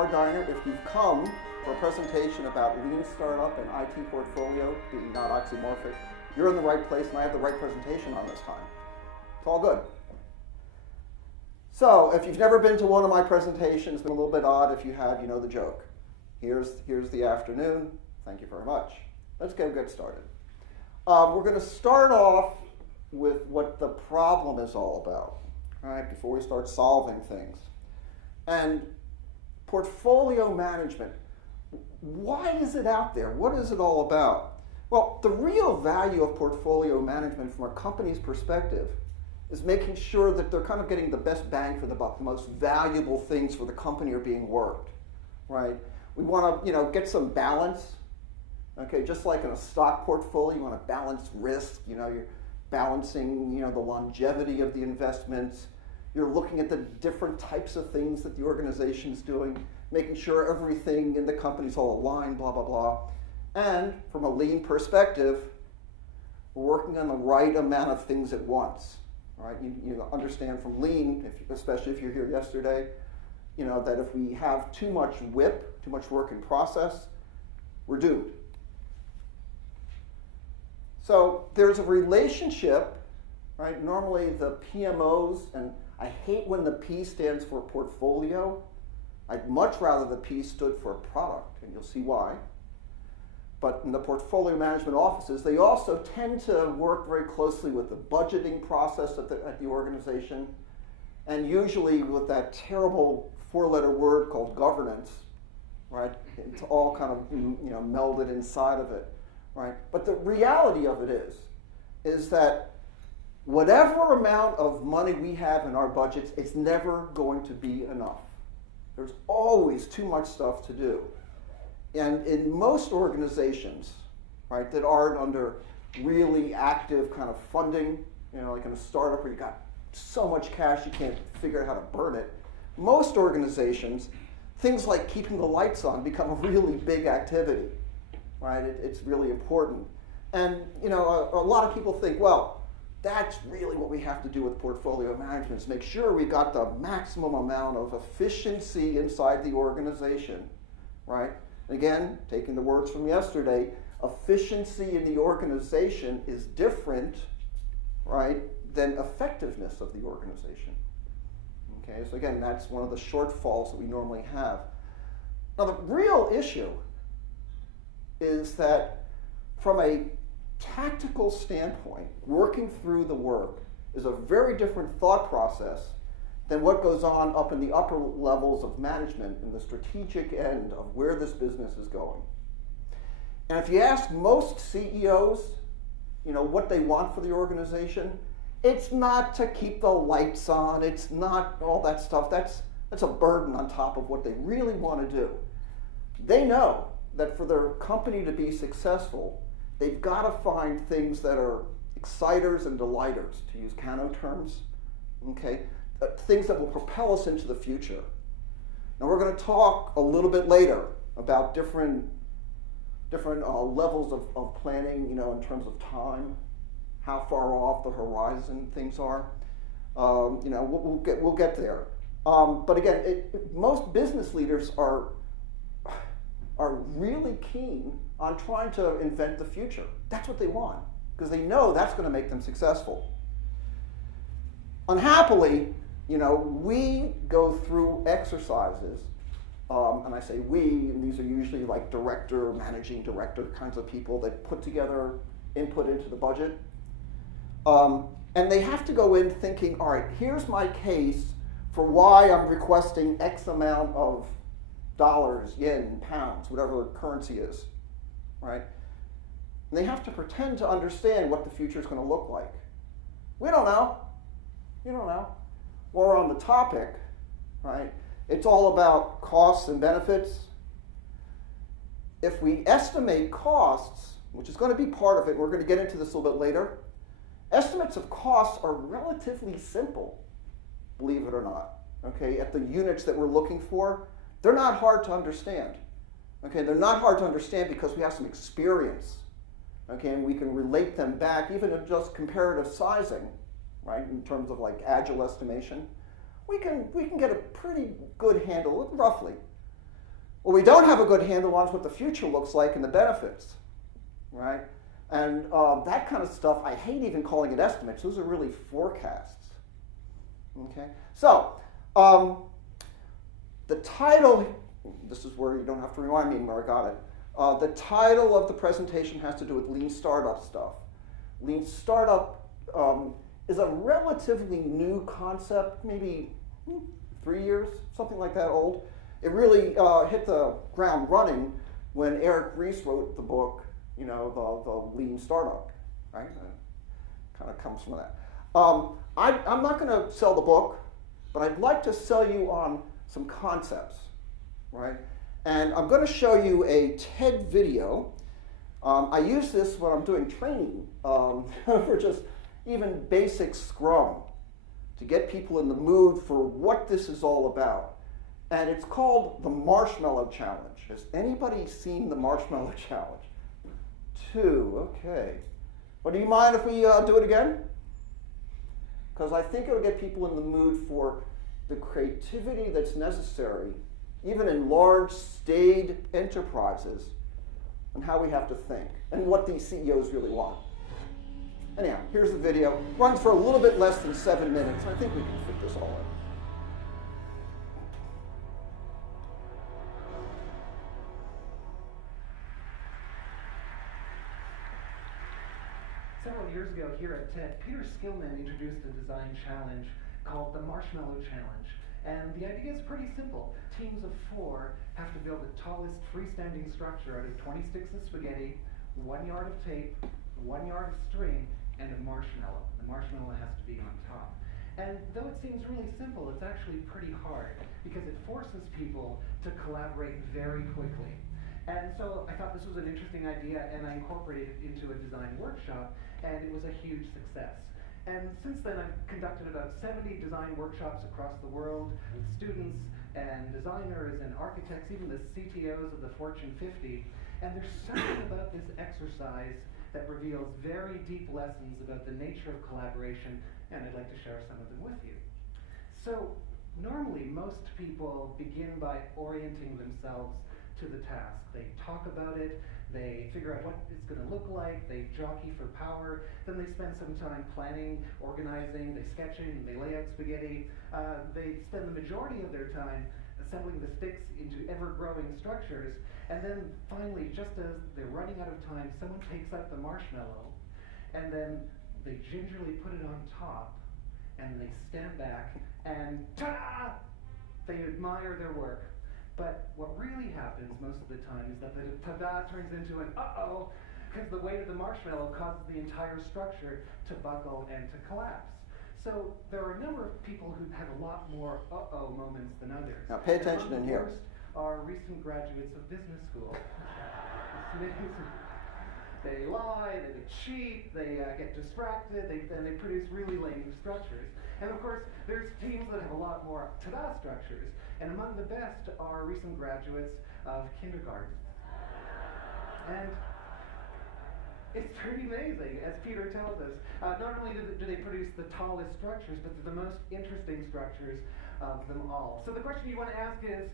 Howard Deiner. If you've come for a presentation about lean startup and IT portfolio being not oxymorphic, you're in the right place and I have the right presentation on this time. It's all good. So if you've never been to one of my presentations, it's been a little bit odd. If you have, you know the joke. Here's the afternoon. Thank you very much. Let's get started. We're going to start off with what the problem is all about, all right, before we start solving things. And portfolio management, why is it out there? What is it all about? Well, the real value of portfolio management from a company's perspective is making sure that they're kind of getting the best bang for the buck, the most valuable things for the company are being worked, right? We want to, get some balance, okay? Just like in a stock portfolio, you want to balance risk. You're balancing, the longevity of the investments. You're looking at the different types of things that the organization's doing, making sure everything in the company's all aligned, blah, blah, blah. And from a lean perspective, we're working on the right amount of things at once. Right? You understand from lean, especially if you're here yesterday, that if we have too much WIP, too much work in process, we're doomed. So there's a relationship, right? Normally the PMOs, and I hate when the P stands for portfolio. I'd much rather the P stood for product, and you'll see why. But in the portfolio management offices, they also tend to work very closely with the budgeting process at the organization, and usually with that terrible four-letter word called governance, right? It's all kind of melded inside of it, right? But the reality of it is that whatever amount of money we have in our budgets, it's never going to be enough. There's always too much stuff to do. And in most organizations, right, that aren't under really active kind of funding, like in a startup where you got so much cash you can't figure out how to burn it, most organizations, things like keeping the lights on become a really big activity, right? It's really important. And, a lot of people think, well, that's really what we have to do with portfolio management, is make sure we got the maximum amount of efficiency inside the organization, right? Again, taking the words from yesterday, efficiency in the organization is different, right, than effectiveness of the organization. Okay, so again, that's one of the shortfalls that we normally have. Now, the real issue is that from a tactical standpoint, working through the work is a very different thought process than what goes on up in the upper levels of management in the strategic end of where this business is going. And if you ask most CEOs, what they want for the organization, it's not to keep the lights on, it's not all that stuff. That's a burden on top of what they really want to do. They know that for their company to be successful, they've got to find things that are exciters and delighters, to use Kano terms, okay? Things that will propel us into the future. Now we're going to talk a little bit later about different levels of planning, in terms of time, how far off the horizon things are. We'll get there. But again, most business leaders are really keen on trying to invent the future. That's what they want, because they know that's going to make them successful. Unhappily, we go through exercises, and I say we, and these are usually like director, managing director kinds of people that put together input into the budget. And they have to go in thinking, all right, here's my case for why I'm requesting X amount of dollars, yen, pounds, whatever currency is, right? And they have to pretend to understand what the future is going to look like. We don't know. You don't know. Or on the topic, right, it's all about costs and benefits. If we estimate costs, which is going to be part of it, we're going to get into this a little bit later, estimates of costs are relatively simple, believe it or not, okay, at the units that we're looking for. They're not hard to understand, okay? They're not hard to understand because we have some experience, okay, and we can relate them back even in just comparative sizing, right, in terms of like Agile estimation. We can get a pretty good handle, roughly. What we don't have a good handle on is what the future looks like and the benefits, right? And that kind of stuff, I hate even calling it estimates. Those are really forecasts, okay? So, the title, this is where you don't have to remind me where I got it. The title of the presentation has to do with lean startup stuff. Lean startup is a relatively new concept, maybe 3 years, something like that old. It really hit the ground running when Eric Ries wrote the book, you know, the Lean Startup, right? Kind of comes from that. I'm not going to sell the book, but I'd like to sell you on some concepts, right? And I'm going to show you a TED video. I use this when I'm doing training for just even basic Scrum to get people in the mood for what this is all about. And it's called the Marshmallow Challenge. Has anybody seen the Marshmallow Challenge? 2, okay. Well, do you mind if we do it again? Because I think it'll get people in the mood for the creativity that's necessary, even in large, staid enterprises, and how we have to think, and what these CEOs really want. Anyhow, here's the video. Runs for a little bit less than 7 minutes. I think we can fit this all in. Several years ago here at TED, Peter Skillman introduced a design challenge called the Marshmallow Challenge. And the idea is pretty simple. Teams of 4 have to build the tallest freestanding structure out of 20 sticks of spaghetti, 1 yard of tape, 1 yard of string, and a marshmallow. The marshmallow has to be on top. And though it seems really simple, it's actually pretty hard because it forces people to collaborate very quickly. And so I thought this was an interesting idea, and I incorporated it into a design workshop, and it was a huge success. And since then, I've conducted about 70 design workshops across the world with students and designers and architects, even the CTOs of the Fortune 50. And there's something about this exercise that reveals very deep lessons about the nature of collaboration, and I'd like to share some of them with you. So normally, most people begin by orienting themselves to the task. They talk about it, they figure out what it's going to look like, they jockey for power, then they spend some time planning, organizing, they sketching, they lay out spaghetti. They spend the majority of their time assembling the sticks into ever-growing structures, and then finally, just as they're running out of time, someone takes out the marshmallow, and then they gingerly put it on top, and they stand back, and ta-da! They admire their work. But what really happens most of the time is that the ta-da turns into an uh-oh, because the weight of the marshmallow causes the entire structure to buckle and to collapse. So there are a number of people who have a lot more uh-oh moments than others. Now pay attention in here. First are recent graduates of business school. They lie, they cheat, they get distracted, and they produce really lame structures. And of course, there's teams that have a lot more ta-da structures. And among the best are recent graduates of kindergarten. And it's pretty amazing, as Peter tells us. Not only do they produce the tallest structures, but they're the most interesting structures of them all. So the question you want to ask is,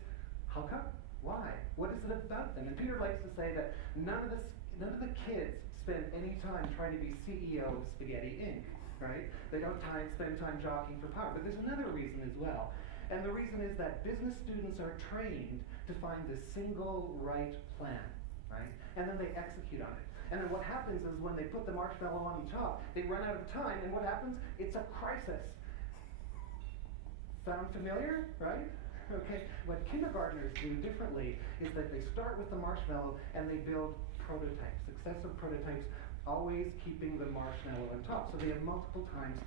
how come? Why? What is it about them? And Peter likes to say that none of the kids spend any time trying to be CEO of Spaghetti Inc., right? They don't spend time jockeying for power. But there's another reason as well. And the reason is that business students are trained to find the single right plan, right? And then they execute on it. And then what happens is when they put the marshmallow on the top, they run out of time, and what happens? It's a crisis. Sound familiar, right? Okay, what kindergartners do differently is that they start with the marshmallow and they build prototypes, successive prototypes, always keeping the marshmallow on top. So they have multiple times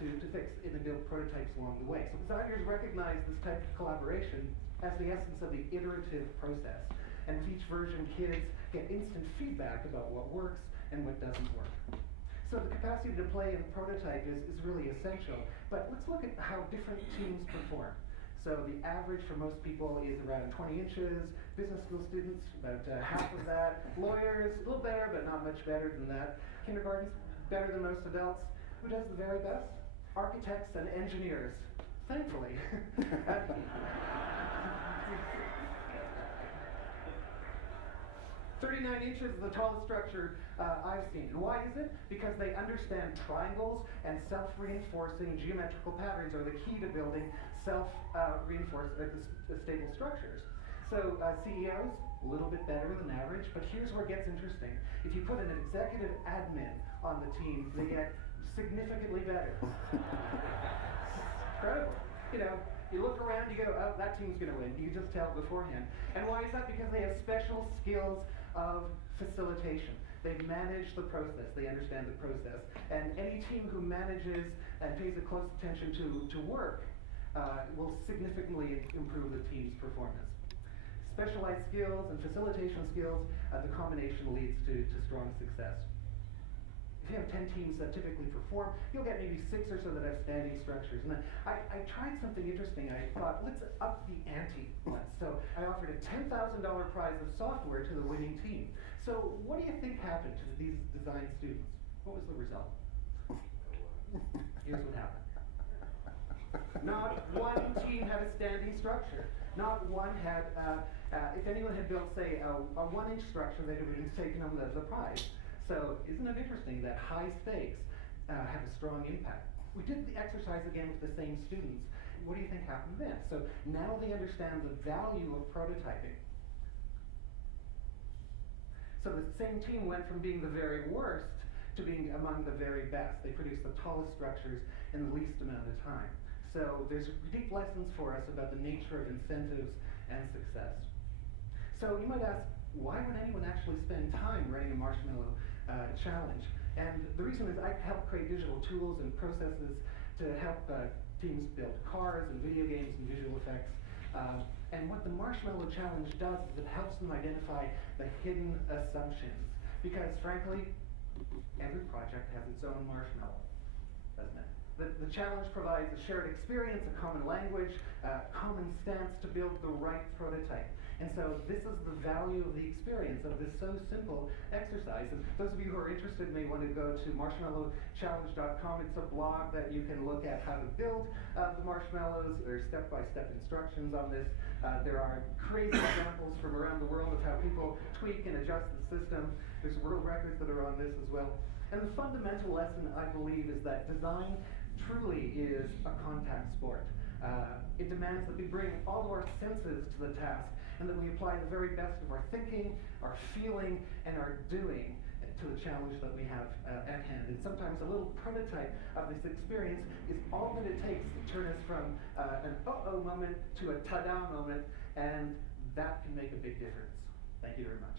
to fix and to build prototypes along the way. So designers recognize this type of collaboration as the essence of the iterative process. And with each version, kids get instant feedback about what works and what doesn't work. So the capacity to play and prototype is really essential. But let's look at how different teams perform. So the average for most people is around 20 inches. Business school students, about half of that. Lawyers, a little better, but not much better than that. Kindergartens, better than most adults. Who does the very best? Architects and engineers, thankfully. 39 inches is the tallest structure I've seen. And why is it? Because they understand triangles and self-reinforcing geometrical patterns are the key to building stable structures. So CEOs, a little bit better than average, but here's where it gets interesting. If you put an executive admin on the team, they get significantly better. Incredible. You know, you look around, you go, oh, that team's going to win. You just tell beforehand. And why is that? Because they have special skills of facilitation. They manage the process. They understand the process. And any team who manages and pays a close attention to work will significantly improve the team's performance. Specialized skills and facilitation skills, the combination leads to strong success. If you have 10 teams that typically perform, you'll get maybe 6 or so that have standing structures. And I tried something interesting. I thought, let's up the ante once. So I offered a $10,000 prize of software to the winning team. So what do you think happened to these design students? What was the result? Here's what happened. Not one team had a standing structure. Not one had, if anyone had built, say, a 1-inch structure, they'd have been taken home the prize. So isn't it interesting that high stakes have a strong impact? We did the exercise again with the same students. What do you think happened then? So now they understand the value of prototyping. So the same team went from being the very worst to being among the very best. They produced the tallest structures in the least amount of time. So there's deep lessons for us about the nature of incentives and success. So you might ask, why would anyone actually spend time writing a marshmallow challenge? And the reason is I help create digital tools and processes to help teams build cars and video games and visual effects. And what the marshmallow challenge does is it helps them identify the hidden assumptions. Because frankly, every project has its own marshmallow, doesn't it? The challenge provides a shared experience, a common language, a common stance to build the right prototype. And so this is the value of the experience of this so simple exercise. And those of you who are interested may want to go to marshmallowchallenge.com. It's a blog that you can look at how to build the marshmallows. There's step-by-step instructions on this. There are crazy examples from around the world of how people tweak and adjust the system. There's world records that are on this as well. And the fundamental lesson, I believe, is that design truly is a contact sport. It demands that we bring all of our senses to the task and that we apply the very best of our thinking, our feeling, and our doing to the challenge that we have at hand. And sometimes a little prototype of this experience is all that it takes to turn us from an uh-oh moment to a ta-da moment, and that can make a big difference. Thank you very much.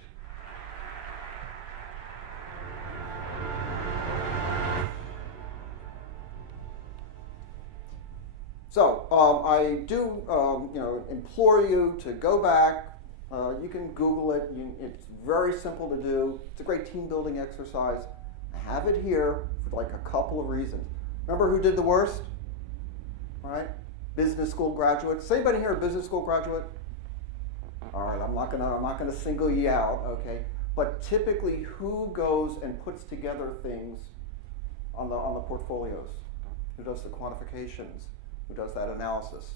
So I do, implore you to go back. You can Google it. It's very simple to do. It's a great team building exercise. I have it here for like a couple of reasons. Remember who did the worst? All right, business school graduates. Is anybody here a business school graduate? All right, I'm not gonna single you out, okay? But typically, who goes and puts together things on the portfolios? Who does the quantifications? Who does that analysis?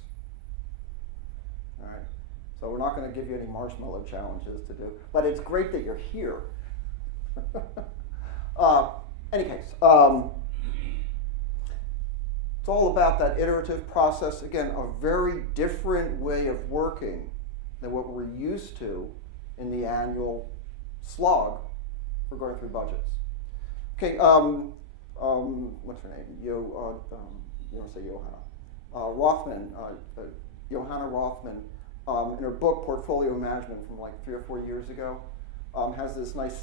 All right. So we're not going to give you any marshmallow challenges to do, but it's great that you're here. Any case, it's all about that iterative process. Again, a very different way of working than what we're used to in the annual slog for going through budgets. Okay, what's her name? You want to say Johanna? Johanna Rothman, in her book Portfolio Management from like 3 or 4 years ago, has this nice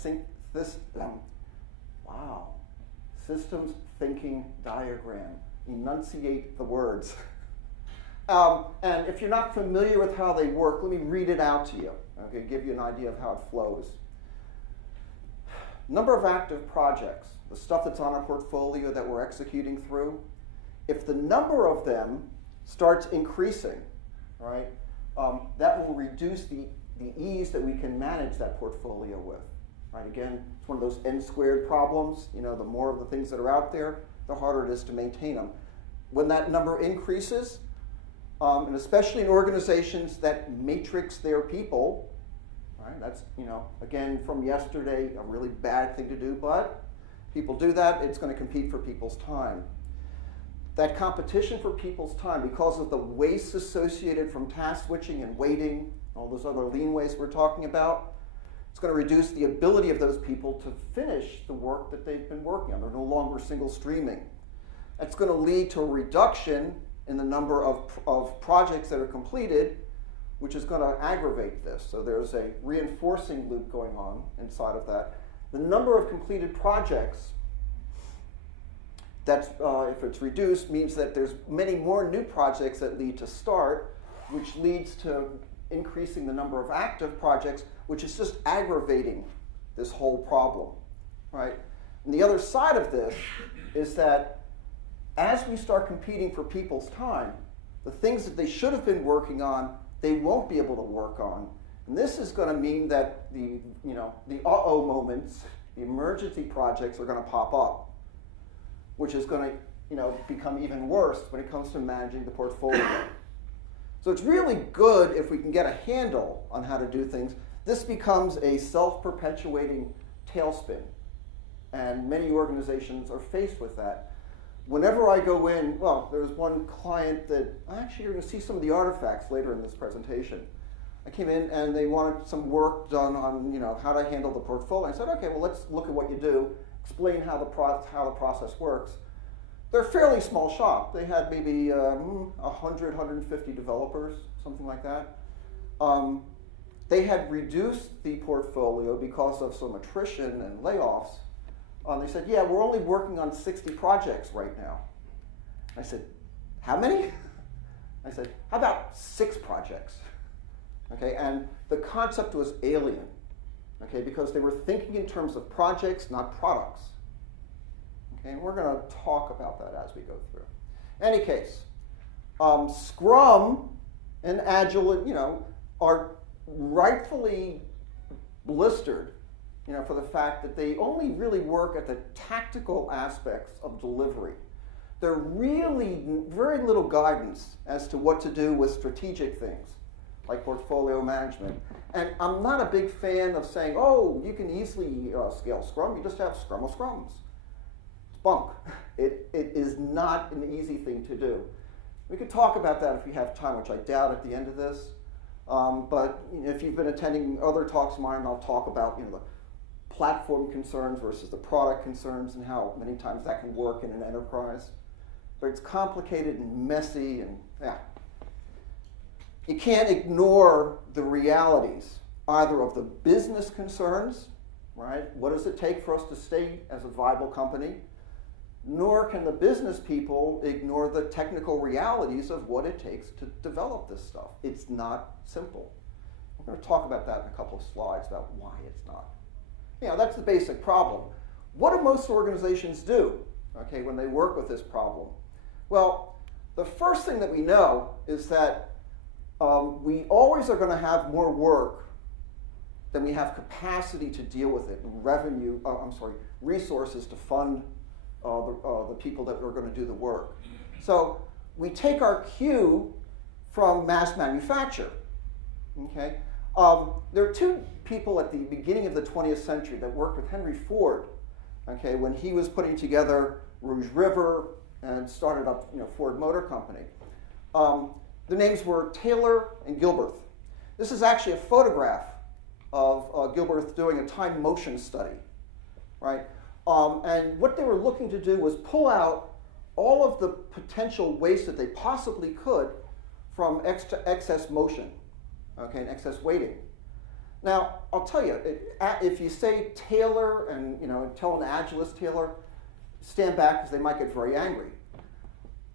systems thinking diagram. Enunciate the words. And if you're not familiar with how they work, let me read it out to you. Okay, give you an idea of how it flows. Number of active projects, the stuff that's on our portfolio that we're executing through. If the number of them starts increasing, right, that will reduce the ease that we can manage that portfolio with. Right? Again, it's one of those n-squared problems. You know, the more of the things that are out there, the harder it is to maintain them. When that number increases, and especially in organizations that matrix their people, Right? That's, again, from yesterday, a really bad thing to do, but people do that. It's going to compete for people's time. That competition for people's time, because of the waste associated from task switching and waiting, all those other lean waste we're talking about, it's going to reduce the ability of those people to finish the work that they've been working on. They're no longer single streaming. That's going to lead to a reduction in the number of projects that are completed, which is going to aggravate this. So there's a reinforcing loop going on inside of that. The number of completed projects, that's, if it's reduced, means that there's many more new projects that lead to start, which leads to increasing the number of active projects, which is just aggravating this whole problem, right? And the other side of this is that as we start competing for people's time, the things that they should have been working on, they won't be able to work on. And this is going to mean that the uh-oh moments, the emergency projects are going to pop up, which is going to become even worse when it comes to managing the portfolio. So it's really good if we can get a handle on how to do things. This becomes a self-perpetuating tailspin, and many organizations are faced with that. Whenever I go in, well, there's one client that, actually you're going to see some of the artifacts later in this presentation. I came in and they wanted some work done on how to handle the portfolio. I said, okay, well, let's look at what you do, explain how the process works. They're a fairly small shop. They had maybe 100, 150 developers, something like that. They had reduced the portfolio because of some attrition and layoffs. They said, yeah, we're only working on 60 projects right now. I said, how many? I said, how about 6 projects? Okay, and the concept was alien, okay, because they were thinking in terms of projects, not products. Okay, and we're going to talk about that as we go through. Any case, Scrum and Agile, are rightfully blistered, for the fact that they only really work at the tactical aspects of delivery. There really very little guidance as to what to do with strategic things, like portfolio management. And I'm not a big fan of saying, oh, you can easily scale Scrum, you just have Scrum of Scrums. It's bunk. It is not an easy thing to do. We could talk about that if we have time, which I doubt at the end of this. But if you've been attending other talks of mine, I'll talk about the platform concerns versus the product concerns and how many times that can work in an enterprise. But it's complicated and messy, and you can't ignore the realities either of the business concerns, right? What does it take for us to stay as a viable company? Nor can the business people ignore the technical realities of what it takes to develop this stuff. It's not simple. We're going to talk about that in a couple of slides about why it's not. That's the basic problem. What do most organizations do, okay, when they work with this problem? Well, the first thing that we know is that we always are going to have more work than we have capacity to deal with it, and resources to fund the people that are going to do the work. So we take our cue from mass manufacture. Okay, there are 2 people at the beginning of the 20th century that worked with Henry Ford. Okay, when he was putting together Rouge River and started up, Ford Motor Company. The names were Taylor and Gilbert. This is actually a photograph of Gilbert doing a time motion study, right? And what they were looking to do was pull out all of the potential waste that they possibly could from excess motion, okay, and excess weighting. Now, I'll tell you, if you say Taylor and tell an Agilist Taylor, stand back because they might get very angry.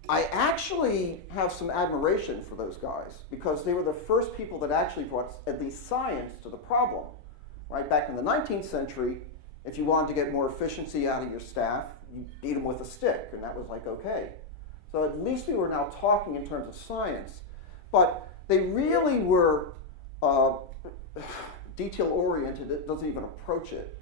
I actually have some admiration for those guys because they were the first people that actually brought at least science to the problem. Right back in the 19th century, if you wanted to get more efficiency out of your staff, you beat them with a stick, and that was like okay. So at least we were now talking in terms of science, but they really were detail-oriented. It doesn't even approach it.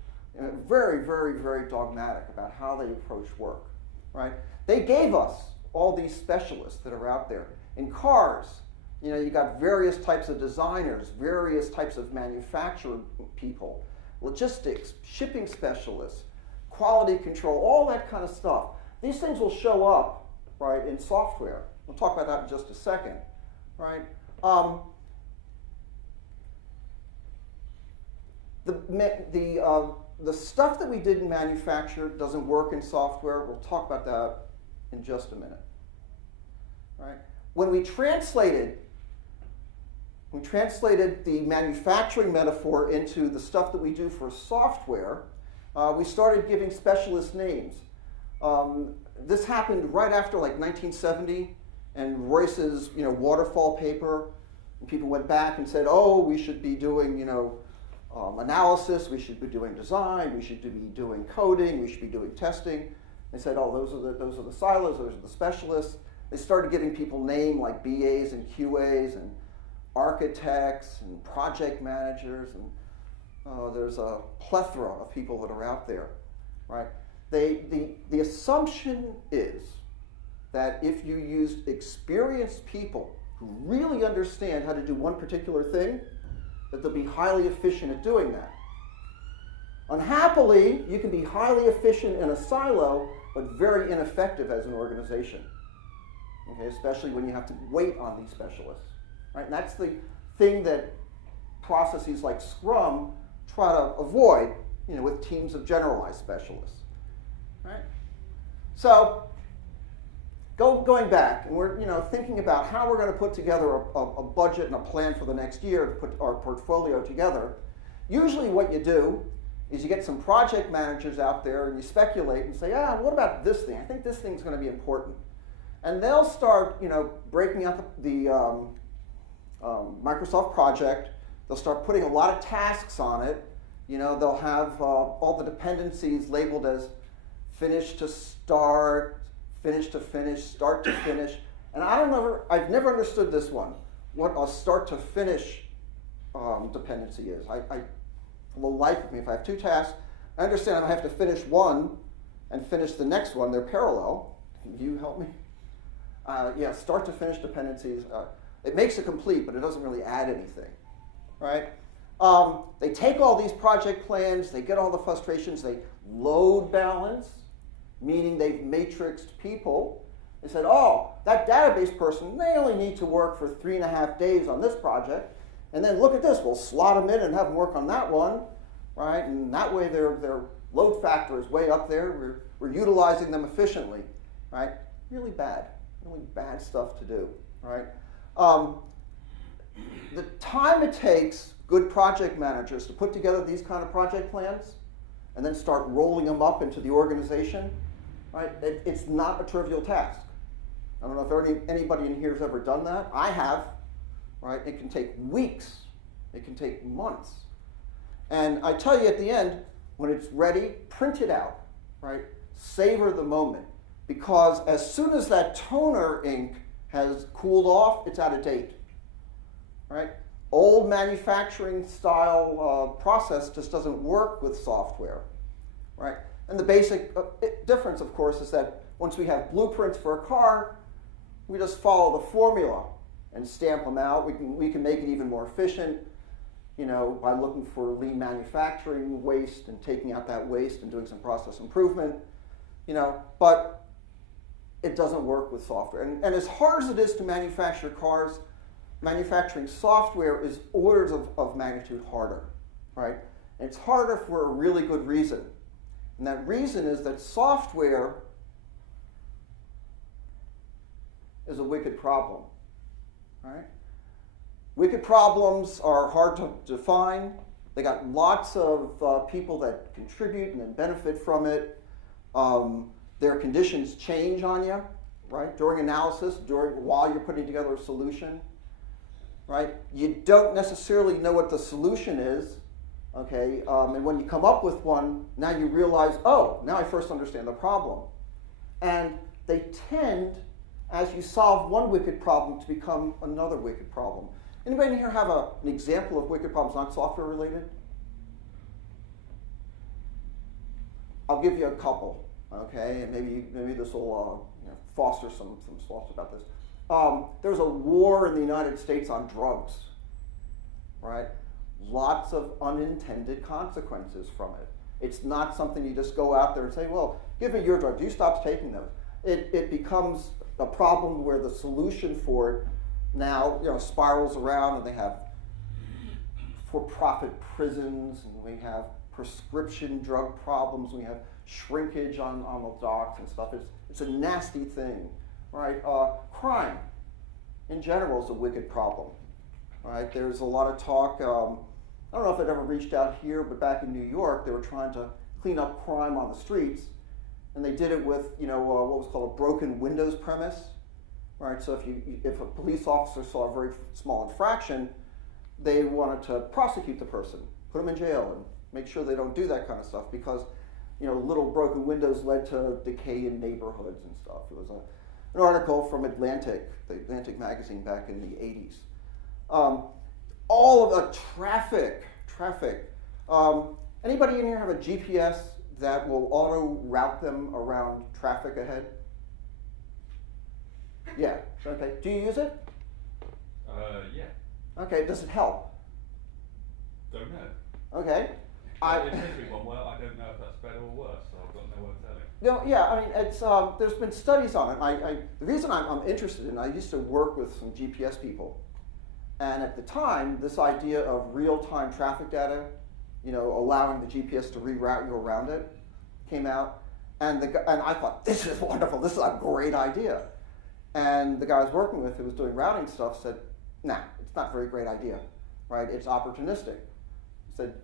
Very, very, very dogmatic about how they approach work. Right? They gave us all these specialists that are out there. In cars, You got various types of designers, various types of manufacturer people, logistics, shipping specialists, quality control, all that kind of stuff. These things will show up, right, in software. We'll talk about that in just a second, right? The stuff that we did in manufacture doesn't work in software. We'll talk about that in just a minute, right? When we translated the manufacturing metaphor into the stuff that we do for software, we started giving specialist names. This happened right after like 1970 and Royce's waterfall paper. And people went back and said, oh, we should be doing analysis, we should be doing design, we should be doing coding, we should be doing testing. They said, oh, those are the silos, those are the specialists. They started giving people names like BAs and QAs and architects and project managers, and there's a plethora of people that are out there, right? The assumption is that if you used experienced people who really understand how to do one particular thing, that they'll be highly efficient at doing that. Unhappily, you can be highly efficient in a silo, but very ineffective as an organization, okay? Especially when you have to wait on these specialists, right? And that's the thing that processes like Scrum try to avoid, with teams of generalized specialists, right? So, going back, and we're thinking about how we're going to put together a budget and a plan for the next year to put our portfolio together. Usually what you do is you get some project managers out there and you speculate and say, what about this thing? I think this thing's going to be important. And they'll start, breaking out the Microsoft project. They'll start putting a lot of tasks on it. They'll have all the dependencies labeled as finish to start, finish to finish, start to finish. And I've never understood this one, what a start to finish dependency is. For the life of me, if I have two tasks, I understand I have to finish one and finish the next one. They're parallel. Can you help me? Start to finish dependencies. It makes it complete, but it doesn't really add anything, right? They take all these project plans, they get all the frustrations, they load balance, meaning they've matrixed people. They said, oh, that database person, they only need to work for 3.5 days on this project, and then look at this, we'll slot them in and have them work on that one, right? And that way their load factor is way up there. We're utilizing them efficiently, right? Really bad stuff to do, right? The time it takes good project managers to put together these kind of project plans and then start rolling them up into the organization, right? It's not a trivial task. I don't know if anybody in here has ever done that. I have, right? It can take weeks. It can take months. And I tell you at the end, when it's ready, print it out, right? Savor the moment. Because as soon as that toner ink has cooled off, it's out of date, right? Old manufacturing style process just doesn't work with software, right? And the basic difference, of course, is that once we have blueprints for a car, we just follow the formula and stamp them out. We can make it even more efficient, by looking for lean manufacturing waste and taking out that waste and doing some process improvement, but it doesn't work with software. And as hard as it is to manufacture cars, manufacturing software is orders of magnitude harder, right? And it's harder for a really good reason. And that reason is that software is a wicked problem, right? Wicked problems are hard to define. They got lots of people that contribute and then benefit from it. Their conditions change on you, right? During analysis, while you're putting together a solution, right? You don't necessarily know what the solution is, okay? And when you come up with one, now you realize, oh, now I first understand the problem. And they tend, as you solve one wicked problem, to become another wicked problem. Anybody in here have an example of wicked problems not software related? I'll give you a couple, okay? And maybe this will foster some thoughts about this. There's a war in the United States on drugs, right? Lots of unintended consequences from it. It's not something you just go out there and say, well, give me your drug. You stop taking those. It becomes a problem where the solution for it now, spirals around, and they have for-profit prisons, and we have prescription drug problems, we have shrinkage on the docks and stuff. It's a nasty thing, right? Crime, in general, is a wicked problem, right? There's a lot of talk, I don't know if it ever reached out here, but back in New York, they were trying to clean up crime on the streets, and they did it with, what was called a broken windows premise, right? So if a police officer saw a very small infraction, they wanted to prosecute the person, put them in jail, and make sure they don't do that kind of stuff, because little broken windows led to decay in neighborhoods and stuff. It was an article from Atlantic, the Atlantic magazine back in the 80s. All of the traffic. Anybody in here have a GPS that will auto-route them around traffic ahead? Yeah, okay. Do you use it? Yeah. Okay, does it help? Don't know. Okay. It takes me one well, I don't know if that's better or worse, so I've got no way of telling. No, yeah, I mean, it's there's been studies on it. The reason I'm interested in it, I used to work with some GPS people, and at the time, this idea of real-time traffic data, allowing the GPS to reroute you around it, came out, and I thought, this is wonderful, this is a great idea. And the guy I was working with who was doing routing stuff said, nah, it's not a very great idea, right? It's opportunistic. He said,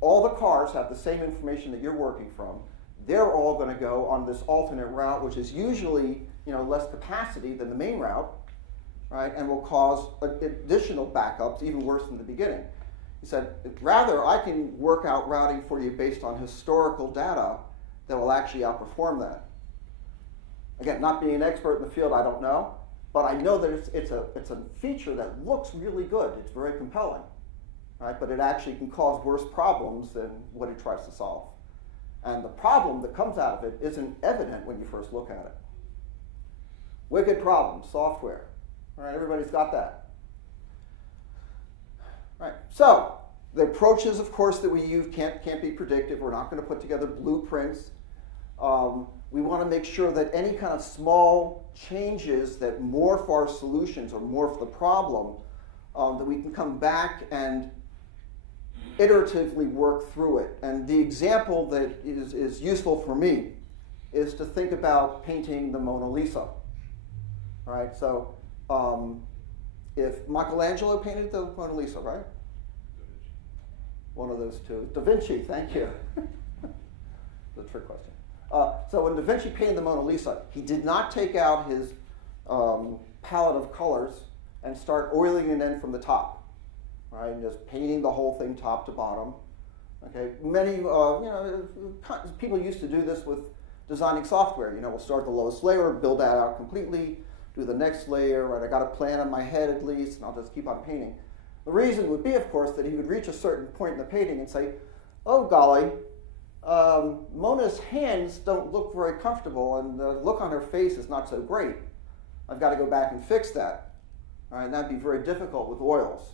all the cars have the same information that you're working from. They're all going to go on this alternate route, which is usually less capacity than the main route, right? And will cause additional backups, even worse than the beginning. He said, rather, I can work out routing for you based on historical data that will actually outperform that. Again, not being an expert in the field, I don't know, but I know that it's a feature that looks really good. It's very compelling, right? But it actually can cause worse problems than what it tries to solve. And the problem that comes out of it isn't evident when you first look at it. Wicked problem, software. All right, everybody's got that. Right. So the approaches, of course, that we use can't be predictive. We're not going to put together blueprints. We want to make sure that any kind of small changes that morph our solutions or morph the problem, that we can come back and iteratively work through it. And the example that is useful for me is to think about painting the Mona Lisa. All right, so if Michelangelo painted the Mona Lisa, right? One of those two. Da Vinci, thank you. The trick question. So when Da Vinci painted the Mona Lisa, he did not take out his palette of colors and start oiling it in from the top, right? And just painting the whole thing top to bottom. Okay, many people used to do this with designing software. We'll start the lowest layer, build that out completely, do the next layer, right? I got a plan in my head at least, and I'll just keep on painting. The reason would be, of course, that he would reach a certain point in the painting and say, oh golly, Mona's hands don't look very comfortable, and the look on her face is not so great. I've got to go back and fix that. All right, and that'd be very difficult with oils.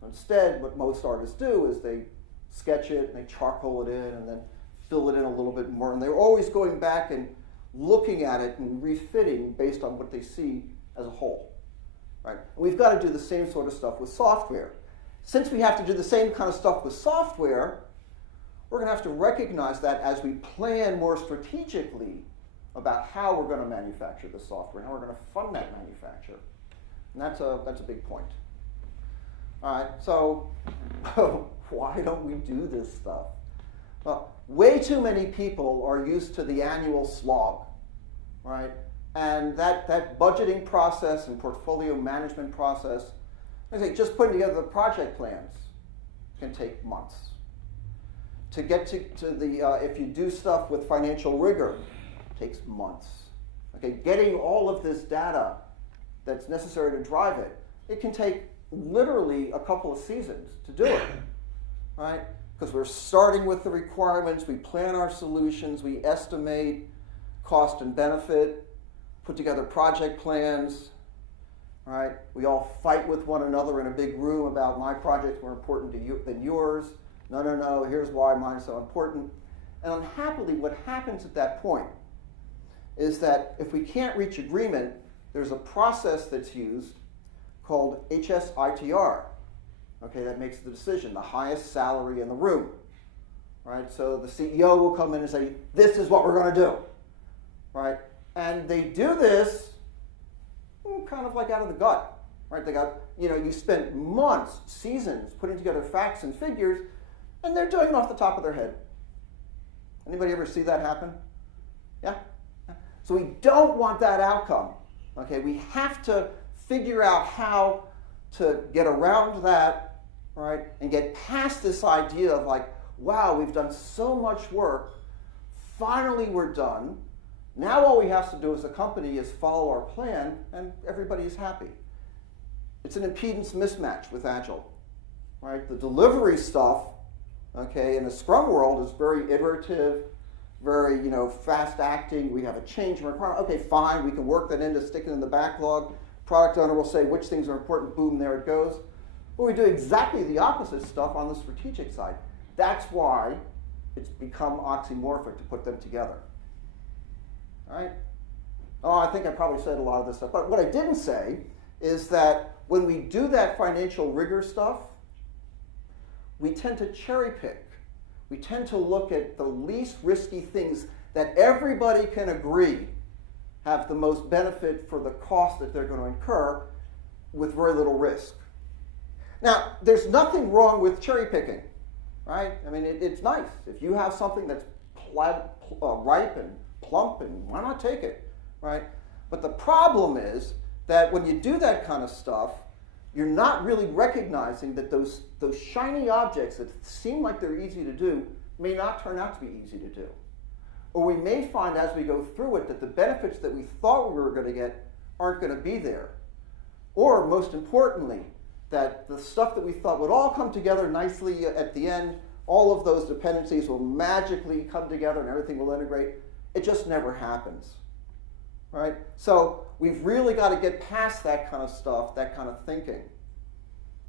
So instead, what most artists do is they sketch it, and they charcoal it in, and then fill it in a little bit more. And they're always going back and looking at it and refitting based on what they see as a whole. Right? And we've got to do the same sort of stuff with software. Since we have to do the same kind of stuff with software, we're going to have to recognize that as we plan more strategically about how we're going to manufacture the software, how we're going to fund that manufacture. And that's a big point. All right, so why don't we do this stuff? Well, way too many people are used to the annual slog, right? And that budgeting process and portfolio management process, like I say, just putting together the project plans can take months. To get to the, if you do stuff with financial rigor, it takes months. Okay, getting all of this data that's necessary to drive it, it can take literally a couple of seasons to do it, right? Because we're starting with the requirements, we plan our solutions, we estimate cost and benefit, put together project plans, right? We all fight with one another in a big room about my project's more important to you than yours. No, here's why mine's so important. And unhappily, what happens at that point is that if we can't reach agreement, there's a process that's used called HSITR. Okay, that makes the decision, the highest salary in the room. Right? So the CEO will come in and say, this is what we're going to do. Right? And they do this kind of like out of the gut. Right? They got, you spent months, seasons putting together facts and figures, and they're doing it off the top of their head. Anybody ever see that happen? Yeah? So we don't want that outcome. Okay, we have to figure out how to get around that, right, and get past this idea of like, wow, we've done so much work, finally we're done. Now all we have to do as a company is follow our plan, and everybody's happy. It's an impedance mismatch with Agile, right? The delivery stuff, okay, in the Scrum world is very iterative, very, fast acting. We have a change in requirement. Okay, fine, we can work that in to stick it in the backlog. Product owner will say which things are important, boom, there it goes. But we do exactly the opposite stuff on the strategic side. That's why it's become oxymorphic to put them together. All right? Oh, I think I probably said a lot of this stuff. But what I didn't say is that when we do that financial rigor stuff, we tend to cherry pick. We tend to look at the least risky things that everybody can agree have the most benefit for the cost that they're going to incur with very little risk. Now, there's nothing wrong with cherry picking, right? I mean, it's nice. If you have something that's ripe and plump, and why not take it, right? But the problem is that when you do that kind of stuff, you're not really recognizing that those shiny objects that seem like they're easy to do may not turn out to be easy to do. Or we may find as we go through it that the benefits that we thought we were going to get aren't going to be there. Or, most importantly, that the stuff that we thought would all come together nicely at the end, all of those dependencies will magically come together and everything will integrate. It just never happens. Right? So we've really got to get past that kind of stuff, that kind of thinking.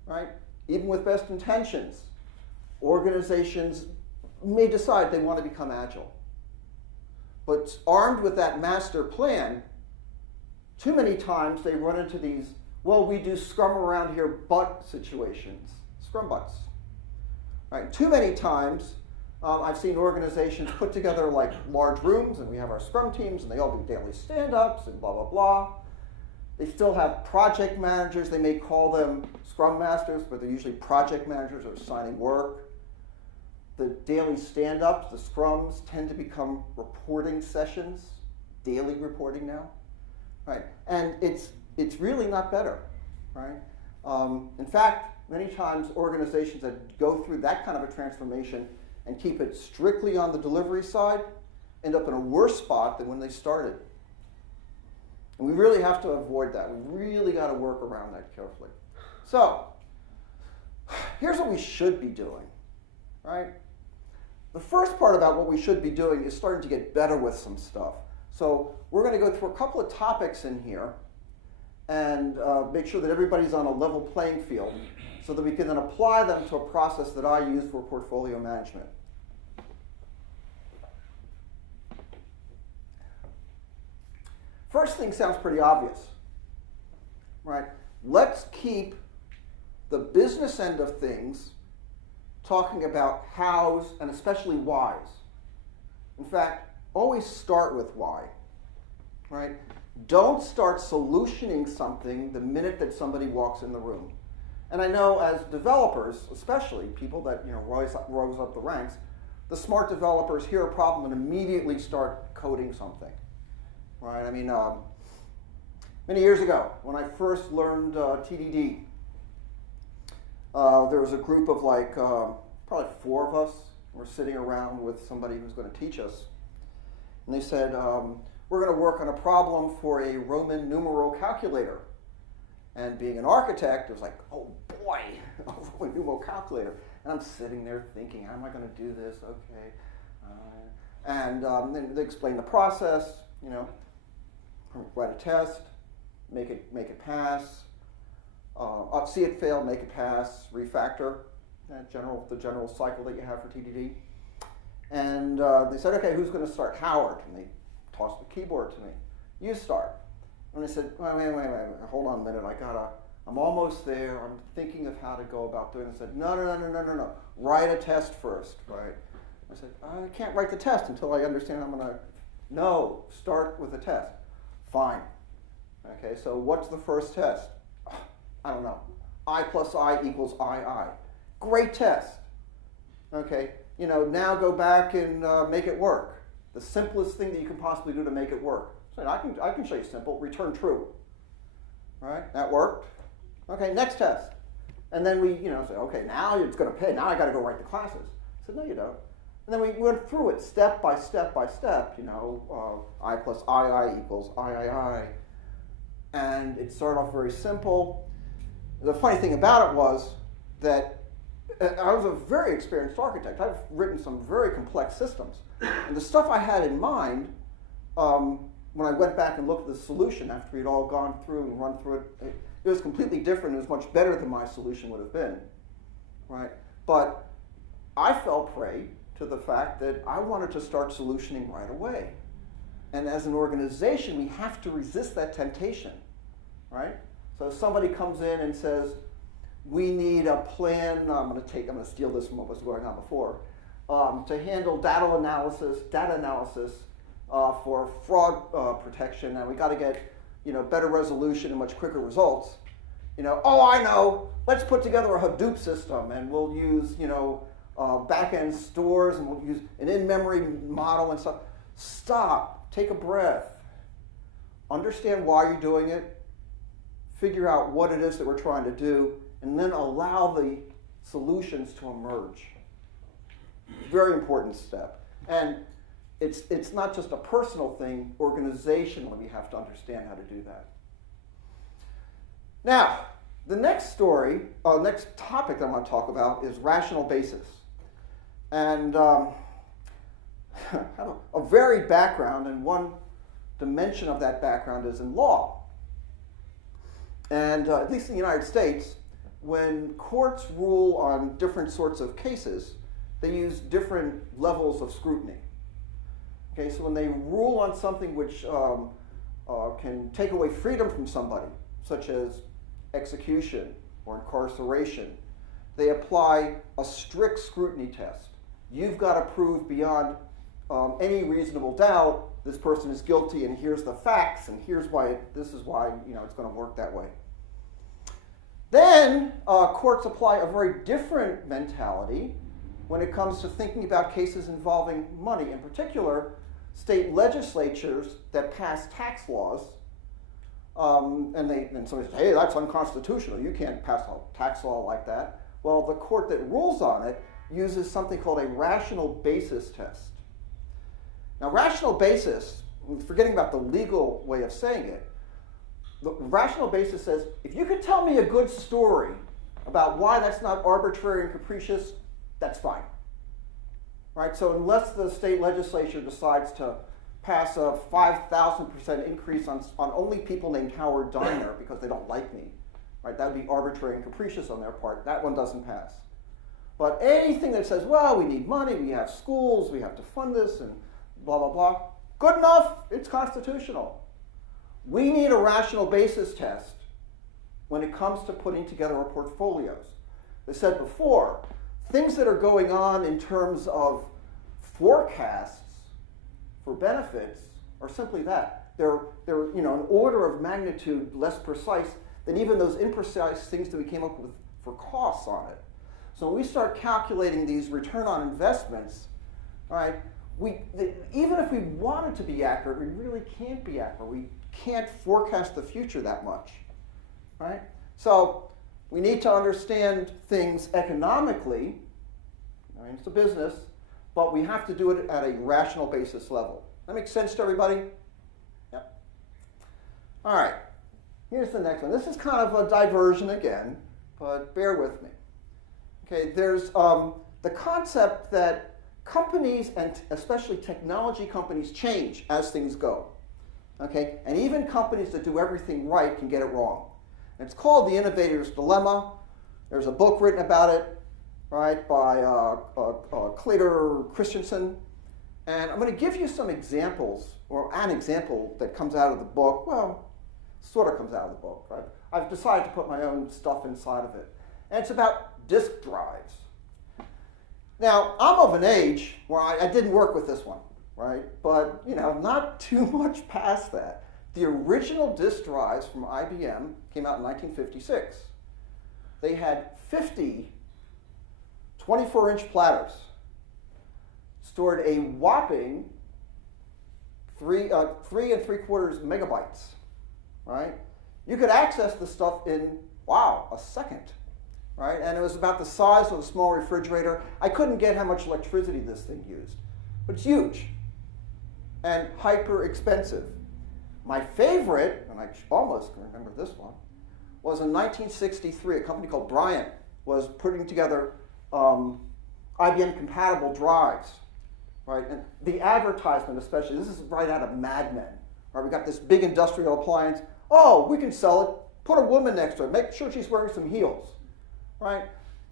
Right? Even with best intentions, organizations may decide they want to become agile. But armed with that master plan, too many times they run into these, well, we do Scrum around here but situations, Scrum buts. Right? Too many times I've seen organizations put together like large rooms, and we have our Scrum teams, and they all do daily stand-ups and blah, blah, blah. They still have project managers. They may call them Scrum Masters, but they're usually project managers or assigning work. The daily stand-ups, the Scrums, tend to become reporting sessions, daily reporting now. Right? And it's really not better. Right? In fact, many times organizations that go through that kind of a transformation and keep it strictly on the delivery side end up in a worse spot than when they started. And we really have to avoid that. We really got to work around that carefully. So, here's what we should be doing, right? The first part about what we should be doing is starting to get better with some stuff. So we're going to go through a couple of topics in here and make sure that everybody's on a level playing field so that we can then apply them to a process that I use for portfolio management. First thing sounds pretty obvious, right? Let's keep the business end of things talking about hows and especially whys. In fact, always start with why, right? Don't start solutioning something the minute that somebody walks in the room. And I know as developers, especially people that rise up the ranks, the smart developers hear a problem and immediately start coding something. Right? I mean, many years ago, when I first learned TDD, there was a group of probably 4 of us were sitting around with somebody who was going to teach us. And they said, we're going to work on a problem for a Roman numeral calculator. And being an architect, it was like, oh boy, a Roman numeral calculator. And I'm sitting there thinking, how am I going to do this? Okay. And then they explain the process, write a test, make it pass, see it fail, make it pass, refactor, the general cycle that you have for TDD. And they said, okay, who's going to start? Howard. And they tossed the keyboard to me. You start. And I said, wait, hold on a minute. I'm almost there. I'm thinking of how to go about doing it. I said, no. Write a test first, right? I said, I can't write the test until I understand I'm going to. No, start with a test. Fine. Okay, so what's the first test? I don't know. I plus I equals II. Great test. Okay, now go back and make it work. The simplest thing that you can possibly do to make it work. So I can show you simple. Return true. Right? That worked. Okay, next test. And then we, say, okay, now it's going to pay. Now I got to go write the classes. I said, no, you don't. And then we went through it step by step by step. I plus II equals III. And it started off very simple. The funny thing about it was that I was a very experienced architect. I've written some very complex systems. And the stuff I had in mind, when I went back and looked at the solution after we'd all gone through and run through it, it was completely different. It was much better than my solution would have been, right? But I fell prey to the fact that I wanted to start solutioning right away. And as an organization, we have to resist that temptation, right? So if somebody comes in and says, we need a plan, I'm going to steal this from what was going on before, to handle data analysis for fraud protection, and we got to get better resolution and much quicker results. I know, let's put together a Hadoop system, and we'll use back-end stores, and we'll use an in-memory model and stuff. Stop, take a breath, understand why you're doing it, figure out what it is that we're trying to do, and then allow the solutions to emerge. Very important step. And it's not just a personal thing, organizationally we have to understand how to do that. Now, the next topic that I'm going to talk about is rational basis. And I have a varied background, and one dimension of that background is in law. And at least in the United States, when courts rule on different sorts of cases, they use different levels of scrutiny. Okay, so when they rule on something which can take away freedom from somebody, such as execution or incarceration, they apply a strict scrutiny test. You've got to prove beyond any reasonable doubt this person is guilty, and here's the facts, and here's why this is why it's going to work that way. Then courts apply a very different mentality when it comes to thinking about cases involving money. In particular, state legislatures that pass tax laws, and somebody says, hey, that's unconstitutional. You can't pass a tax law like that. Well, the court that rules on it uses something called a rational basis test. Now, rational basis, forgetting about the legal way of saying it, the rational basis says, if you could tell me a good story about why that's not arbitrary and capricious, that's fine. Right? So unless the state legislature decides to pass a 5,000% increase on only people named Howard Deiner because they don't like me, right? That would be arbitrary and capricious on their part. That one doesn't pass. But anything that says, well, we need money, we have schools, we have to fund this, and blah, blah, blah, good enough, it's constitutional. We need a rational basis test when it comes to putting together our portfolios. As I said before, things that are going on in terms of forecasts for benefits are simply that. They're an order of magnitude less precise than even those imprecise things that we came up with for costs on it. So when we start calculating these return on investments, right, even if we wanted to be accurate, we really can't be accurate. We can't forecast the future that much, right? So we need to understand things economically. I mean, it's a business, but we have to do it at a rational basis level. That makes sense to everybody? Yep. All right, here's the next one. This is kind of a diversion again, but bear with me. Okay, there's the concept that companies, and especially technology companies, change as things go. Okay? And even companies that do everything right can get it wrong. And it's called the innovator's dilemma. There's a book written about it, right, by Claytor Christensen. And I'm going to give you some examples, or an example that comes out of the book. Well, sort of comes out of the book, right? I've decided to put my own stuff inside of it. And it's about disk drives. Now, I'm of an age where I didn't work with this one, right? But, not too much past that. The original disk drives from IBM came out in 1956. They had 50 24-inch platters, stored a whopping 3.75 megabytes, right? You could access the stuff in, a second, right? And it was about the size of a small refrigerator. I couldn't get how much electricity this thing used, but it's huge and hyper expensive. My favorite, and I almost can remember this one, was in 1963, a company called Bryant was putting together IBM compatible drives, right? And the advertisement especially, this is right out of Mad Men, right? We got this big industrial appliance. Oh, we can sell it. Put a woman next to it. Make sure she's wearing some heels, right?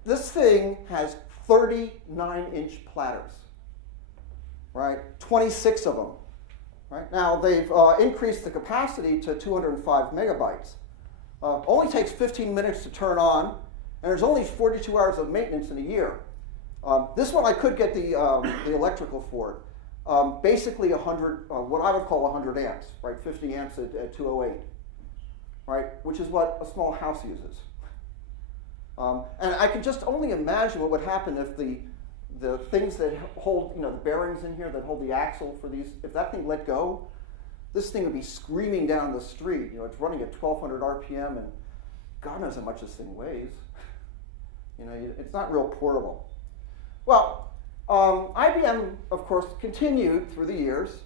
This thing has 39-inch platters, right? 26 of them, right? Now they've increased the capacity to 205 megabytes. Only takes 15 minutes to turn on, and there's only 42 hours of maintenance in a year. This one I could get the electrical for it. Basically 100, what I would call 100 amps, right? 50 amps at 208, right? Which is what a small house uses. And I can just only imagine what would happen if the things that hold, the bearings in here that hold the axle for these, if that thing let go, this thing would be screaming down the street. It's running at 1,200 RPM, and God knows how much this thing weighs. It's not real portable. Well, IBM, of course, continued through the years,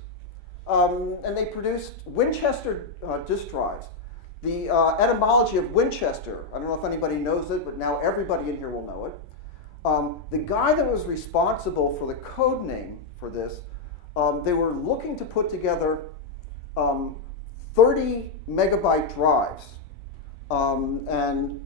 and they produced Winchester disk drives. The etymology of Winchester, I don't know if anybody knows it, but now everybody in here will know it. The guy that was responsible for the code name for this, they were looking to put together 30 megabyte drives, and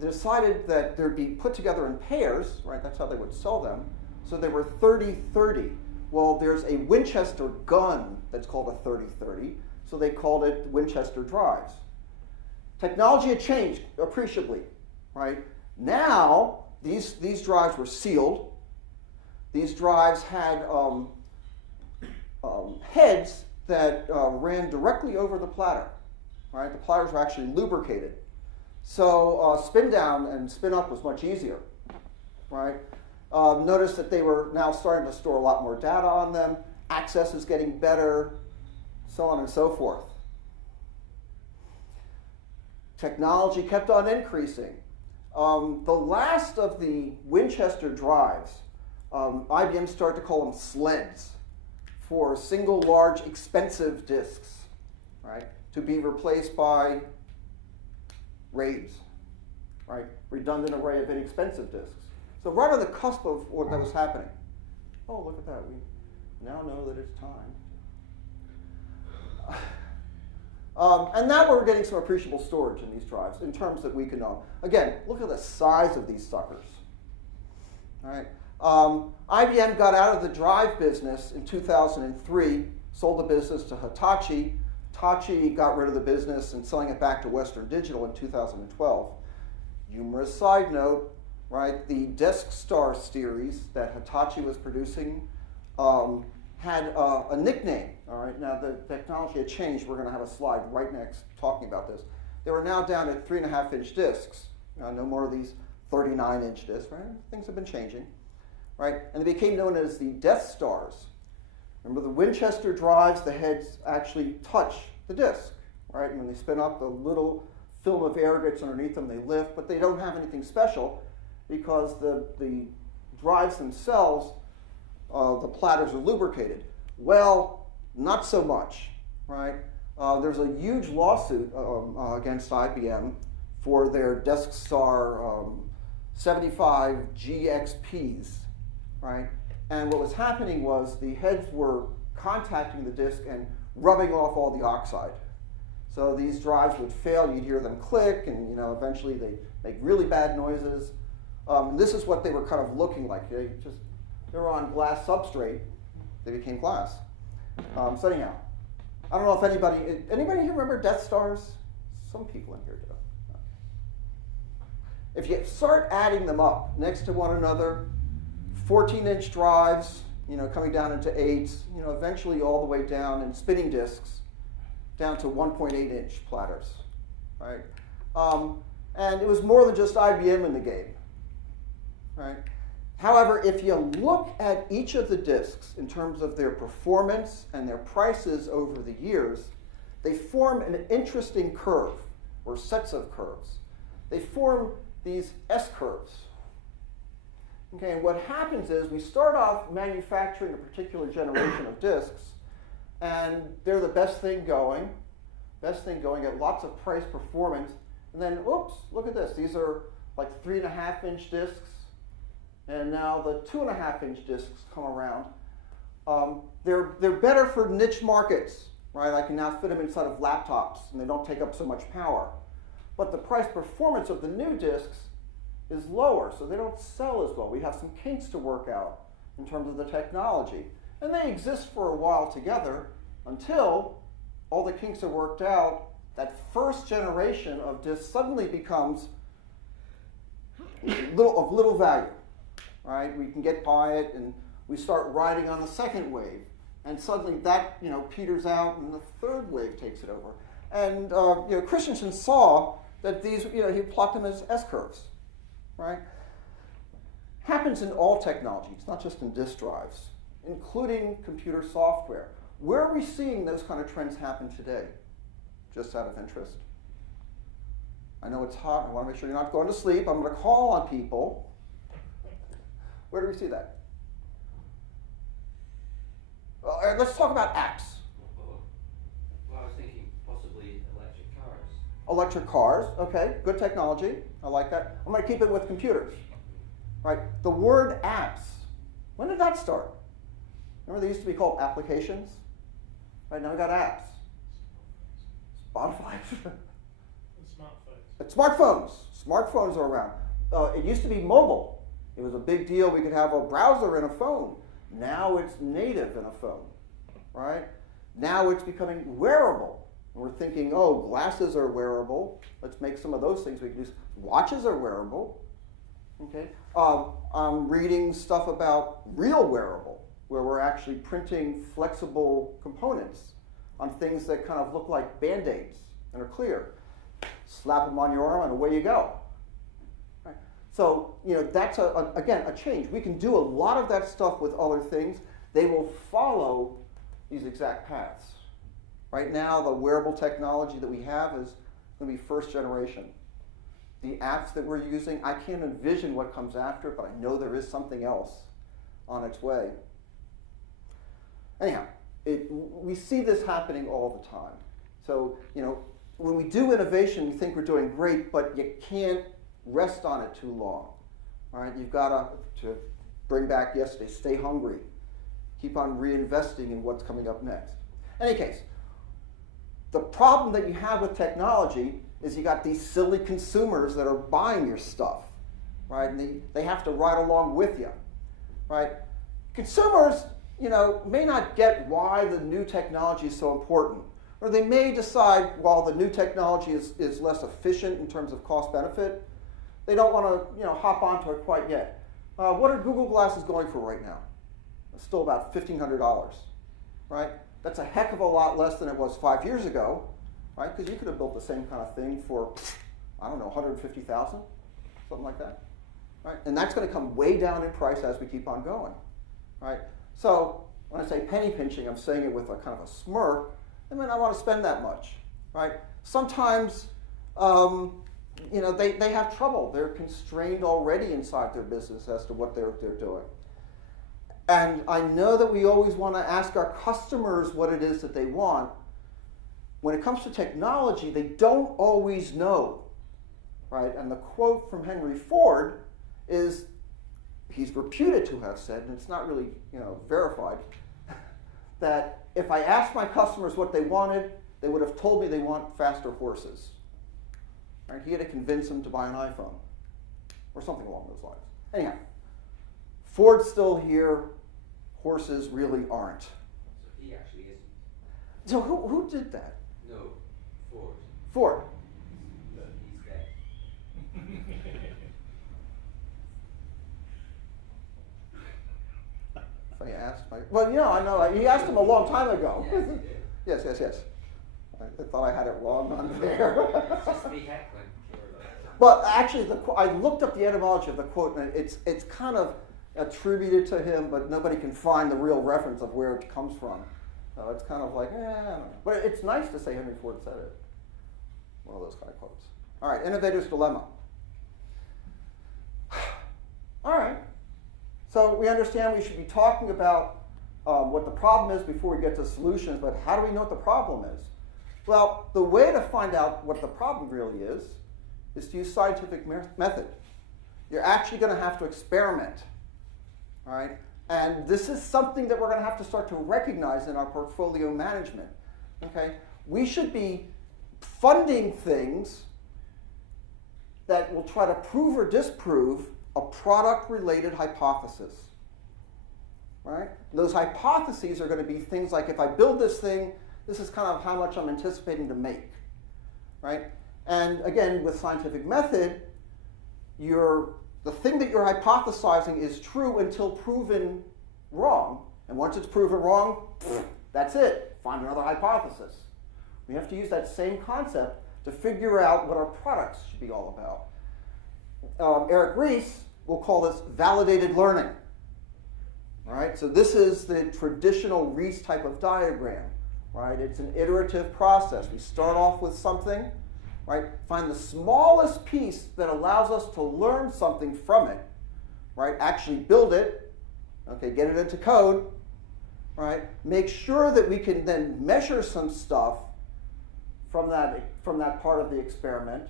decided that they'd be put together in pairs, right? That's how they would sell them. So they were 30-30. Well, there's a Winchester gun that's called a 30-30, so they called it Winchester drives. Technology had changed appreciably, right? Now, these drives were sealed. These drives had heads that ran directly over the platter, right? The platters were actually lubricated. So spin down and spin up was much easier, right? Notice that they were now starting to store a lot more data on them. Access is getting better, so on and so forth. Technology kept on increasing. The last of the Winchester drives, IBM started to call them sleds for single large expensive disks, right? To be replaced by RAIDs, right? Redundant array of inexpensive disks. So right on the cusp of what that was happening. Oh, look at that. We now know that it's time. And now we're getting some appreciable storage in these drives in terms that we can own. Again, look at the size of these suckers. All right. IBM got out of the drive business in 2003, sold the business to Hitachi. Hitachi got rid of the business and selling it back to Western Digital in 2012. Humorous side note, right? The Desk Star series that Hitachi was producing had a nickname. All right, now the technology had changed. We're going to have a slide right next talking about this. They were now down at 3.5-inch discs. No more of these 39-inch discs. Right? Things have been changing, right? And they became known as the Death Stars. Remember the Winchester drives? The heads actually touch the disc, right? And when they spin up, the little film of air gets underneath them. They lift, but they don't have anything special because the drives themselves, the platters are lubricated. Well, not so much, right? There's a huge lawsuit against IBM for their Desk Star 75 GXPs, right? And what was happening was the heads were contacting the disk and rubbing off all the oxide. So these drives would fail, you'd hear them click, and eventually they make really bad noises. This is what they were kind of looking like. They were on glass substrate, they became glass. So anyhow, I don't know if anybody here remember Death Stars? Some people in here do. If you start adding them up next to one another, 14-inch drives, coming down into 8s, eventually all the way down in spinning disks, down to 1.8-inch platters, right? And it was more than just IBM in the game, right? However, if you look at each of the disks in terms of their performance and their prices over the years, they form an interesting curve, or sets of curves. They form these S-curves. Okay, and what happens is we start off manufacturing a particular generation of disks, and they're the best thing going, get lots of price performance, and then, oops, look at this. These are like 3.5-inch disks, and now the 2.5-inch disks come around. They're better for niche markets, right? I can now fit them inside of laptops, and they don't take up so much power. But the price performance of the new disks is lower, so they don't sell as well. We have some kinks to work out in terms of the technology. And they exist for a while together until all the kinks are worked out. That first generation of disks suddenly becomes of little value, right? We can get by it, and we start riding on the second wave. And suddenly that peters out, and the third wave takes it over. And Christensen saw that these, he plotted them as S-curves, right? Happens in all technology. It's not just in disk drives, including computer software. Where are we seeing those kind of trends happen today? Just out of interest. I know it's hot. I want to make sure you're not going to sleep. I'm going to call on people. Where do we see that? Let's talk about apps. Well, I was thinking possibly electric cars. Electric cars, okay, good technology. I like that. I'm going to keep it with computers. Right? The word apps, when did that start? Remember they used to be called applications? Right, now we got apps. Spotify. Smartphones. Smartphones are around. It used to be mobile. It was a big deal. We could have a browser in a phone. Now it's native in a phone, right? Now it's becoming wearable. And we're thinking, oh, glasses are wearable. Let's make some of those things we can use. Watches are wearable. Okay. I'm reading stuff about real wearable, where we're actually printing flexible components on things that kind of look like Band-Aids and are clear. Slap them on your arm and away you go. Right. So, that's, again, a change. We can do a lot of that stuff with other things. They will follow these exact paths. Right now, the wearable technology that we have is going to be first generation. The apps that we're using, I can't envision what comes after, but I know there is something else on its way. Anyhow, we see this happening all the time. So, when we do innovation, we think we're doing great, but you can't rest on it too long. All right, you've got to bring back yesterday, stay hungry. Keep on reinvesting in what's coming up next. In any case, the problem that you have with technology is you got these silly consumers that are buying your stuff, right? And they have to ride along with you, right? Consumers, may not get why the new technology is so important. Or they may decide, while the new technology is less efficient in terms of cost benefit, they don't want to hop onto it quite yet. What are Google Glasses going for right now? It's still about $1,500, right? That's a heck of a lot less than it was 5 years ago, right? Because you could have built the same kind of thing for, I don't know, $150,000, something like that, right? And that's going to come way down in price as we keep on going, right? So when I say penny pinching, I'm saying it with a kind of a smirk. I mean, I want to spend that much, right? Sometimes, they have trouble. They're constrained already inside their business as to what they're doing. And I know that we always want to ask our customers what it is that they want. When it comes to technology, they don't always know, right? And the quote from Henry Ford is, he's reputed to have said, and it's not really, verified, that if I asked my customers what they wanted, they would have told me they want faster horses. Right? He had to convince them to buy an iPhone or something along those lines. Anyhow, Ford's still here, horses really aren't. So he actually isn't. So who did that? No, Ford. Ford. But he's dead. If I asked my, well, I know, he asked him a long time ago. Yes, he did. Yes. I thought I had it wrong on there. It's just me heckling. But actually, I looked up the etymology of the quote, and it's kind of attributed to him, but nobody can find the real reference of where it comes from. So it's kind of like, I don't know. But it's nice to say Henry Ford said it. One of those kind of quotes. All right, innovator's dilemma. All right. So we understand we should be talking about what the problem is before we get to solutions, but how do we know what the problem is? Well, the way to find out what the problem really is to use scientific method. You're actually going to have to experiment, all right? And this is something that we're going to have to start to recognize in our portfolio management, okay? We should be funding things that will try to prove or disprove a product-related hypothesis, right? Those hypotheses are going to be things like, if I build this thing, this is kind of how much I'm anticipating to make, right? And again, with scientific method, the thing that you're hypothesizing is true until proven wrong. And once it's proven wrong, that's it. Find another hypothesis. We have to use that same concept to figure out what our products should be all about. Eric Ries will call this validated learning. All right, so this is the traditional Ries type of diagram. Right? It's an iterative process. We start off with something, right? Find the smallest piece that allows us to learn something from it, right? Actually build it, okay, get it into code, right? Make sure that we can then measure some stuff from that part of the experiment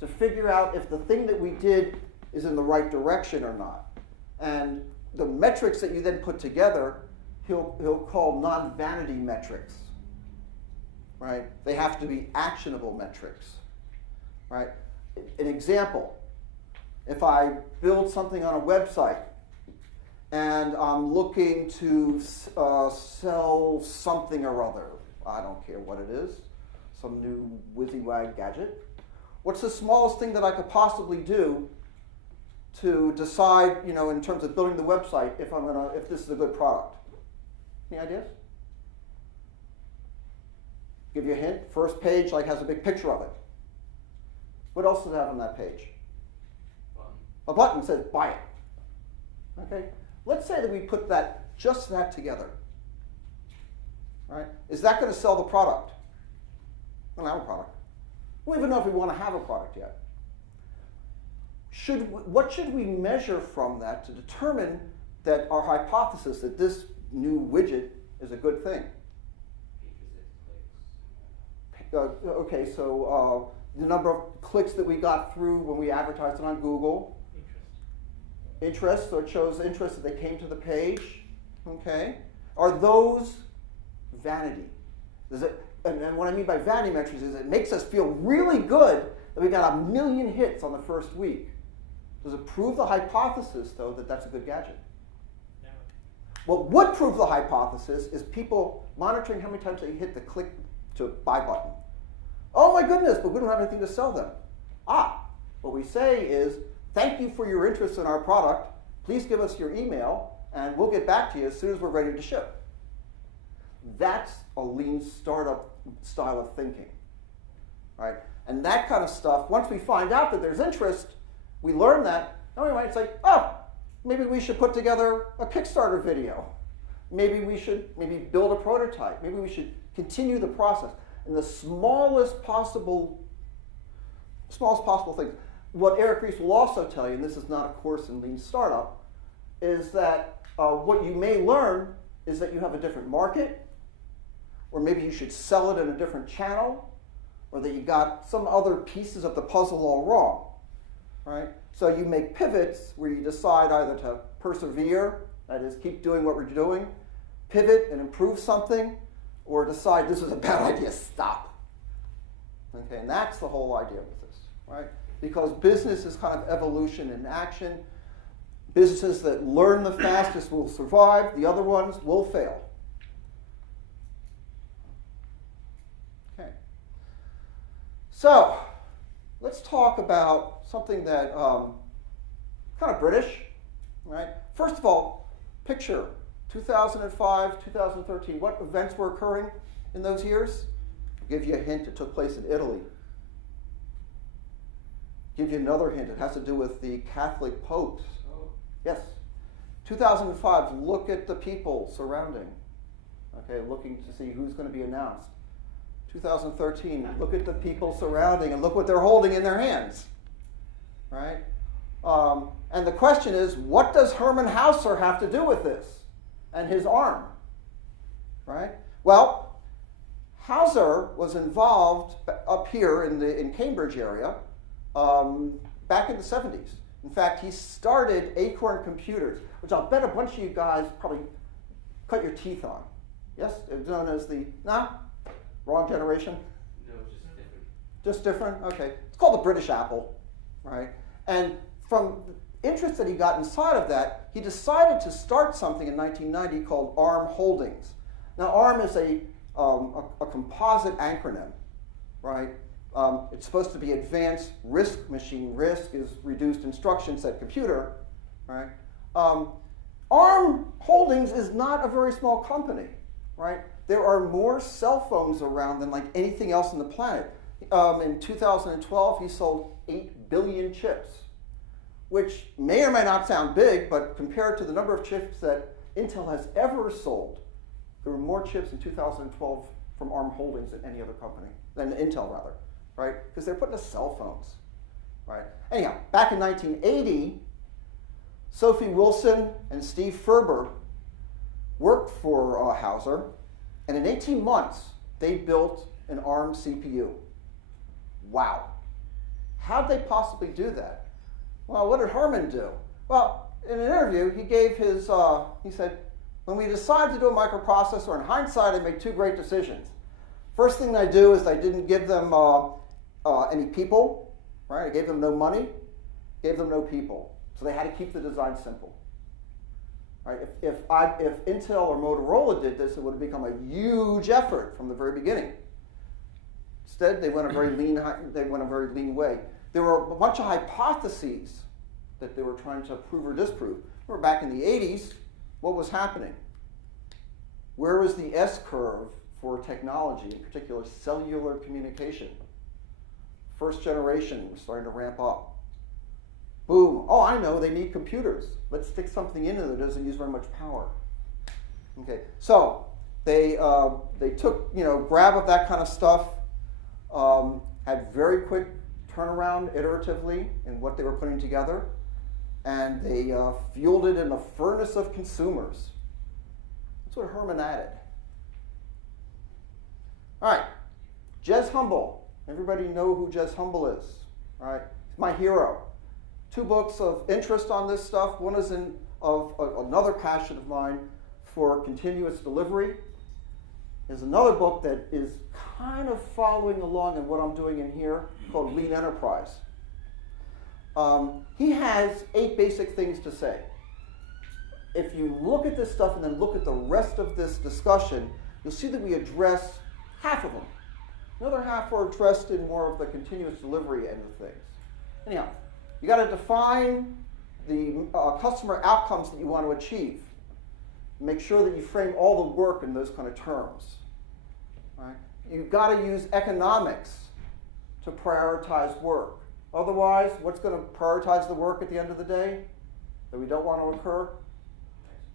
to figure out if the thing that we did is in the right direction or not. And the metrics that you then put together, he'll call non-vanity metrics. Right? They have to be actionable metrics. Right? An example, if I build something on a website and I'm looking to sell something or other, I don't care what it is, some new WYSIWAG gadget, what's the smallest thing that I could possibly do to decide, in terms of building the website, if this is a good product? Any ideas? Give you a hint. First page has a big picture of it. What else does it have on that page? Button. A button says buy it. Okay. Let's say that we put just that together. All right. Is that going to sell the product? We don't have a product. We don't even know if we want to have a product yet. What should we measure from that to determine that our hypothesis that this new widget is a good thing? Okay, so the number of clicks that we got through when we advertised it on Google. Interest, so it shows interest that they came to the page. Okay, are those vanity? And what I mean by vanity metrics is it makes us feel really good that we got 1 million hits on the first week. Does it prove the hypothesis, though, that that's a good gadget? No. What would prove the hypothesis is people monitoring how many times they hit the click to buy button. Oh my goodness, but we don't have anything to sell them. What we say is, thank you for your interest in our product. Please give us your email, and we'll get back to you as soon as we're ready to ship. That's a lean startup style of thinking, right? And that kind of stuff, once we find out that there's interest, we learn that, anyway, it's like, maybe we should put together a Kickstarter video. Maybe we should build a prototype. Maybe we should continue the process in the smallest possible things. What Eric Ries will also tell you, and this is not a course in lean startup, is that what you may learn is that you have a different market, or maybe you should sell it in a different channel, or that you got some other pieces of the puzzle all wrong, right? So you make pivots where you decide either to persevere, that is, keep doing what we're doing, pivot and improve something, or decide this is a bad idea, stop. Okay, and that's the whole idea with this, right? Because business is kind of evolution in action. Businesses that learn the fastest will survive, the other ones will fail. Okay. So, let's talk about something that kind of British, right? First of all, picture 2005, 2013. What events were occurring in those years? I'll give you a hint. It took place in Italy. Give you another hint. It has to do with the Catholic popes. Oh. Yes. 2005. Look at the people surrounding. Okay, looking to see who's going to be announced. 2013. Look at the people surrounding and look what they're holding in their hands. Right? And the question is, what does Hermann Hauser have to do with this and his arm? Right? Well, Hauser was involved up here in Cambridge area back in the 70s. In fact, he started Acorn Computers, which I'll bet a bunch of you guys probably cut your teeth on. Yes? It was known as the, wrong generation? No, just different. Just different? Okay. It's called the British Apple, right? And from the interest that he got inside of that, he decided to start something in 1990 called ARM Holdings. Now, ARM is a composite acronym, right? It's supposed to be Advanced Risk Machine. Risk is reduced instruction set computer, right? ARM Holdings is not a very small company, right? There are more cell phones around than like anything else on the planet. In 2012, he sold 8 billion chips, which may or may not sound big, but compared to the number of chips that Intel has ever sold, there were more chips in 2012 from ARM Holdings than any other company, than Intel rather, right? Because they're putting into cell phones, right? Anyhow, back in 1980, Sophie Wilson and Steve Ferber worked for Hauser, and in 18 months, they built an ARM CPU. Wow. How'd they possibly do that? Well, what did Herman do? Well, in an interview, he gave his, he said, when we decided to do a microprocessor, in hindsight, I made 2 great decisions. First thing I do is I didn't give them any people, right? I gave them no money, gave them no people. So they had to keep the design simple. Right? If Intel or Motorola did this, it would have become a huge effort from the very beginning. Instead, they went a very lean way. There were a bunch of hypotheses that they were trying to prove or disprove. Remember back in the 80s, what was happening? Where was the S-curve for technology, in particular cellular communication? First generation was starting to ramp up. Boom. Oh, I know, they need computers. Let's stick something in there that doesn't use very much power. Okay, so they took, grab of that kind of stuff, had very quick turnaround iteratively in what they were putting together, and they fueled it in the furnace of consumers. That's what Herman added. All right, Jez Humble. Everybody know who Jez Humble is, right? He's my hero. 2 books of interest on this stuff. One is of another passion of mine for continuous delivery. There's another book that is kind of following along in what I'm doing in here called Lean Enterprise. He has 8 basic things to say. If you look at this stuff and then look at the rest of this discussion, you'll see that we address half of them. Another half are addressed in more of the continuous delivery end of things. Anyhow, you got to define the customer outcomes that you want to achieve. Make sure that you frame all the work in those kind of terms. Right? You've got to use economics to prioritize work. Otherwise, what's going to prioritize the work at the end of the day that we don't want to occur?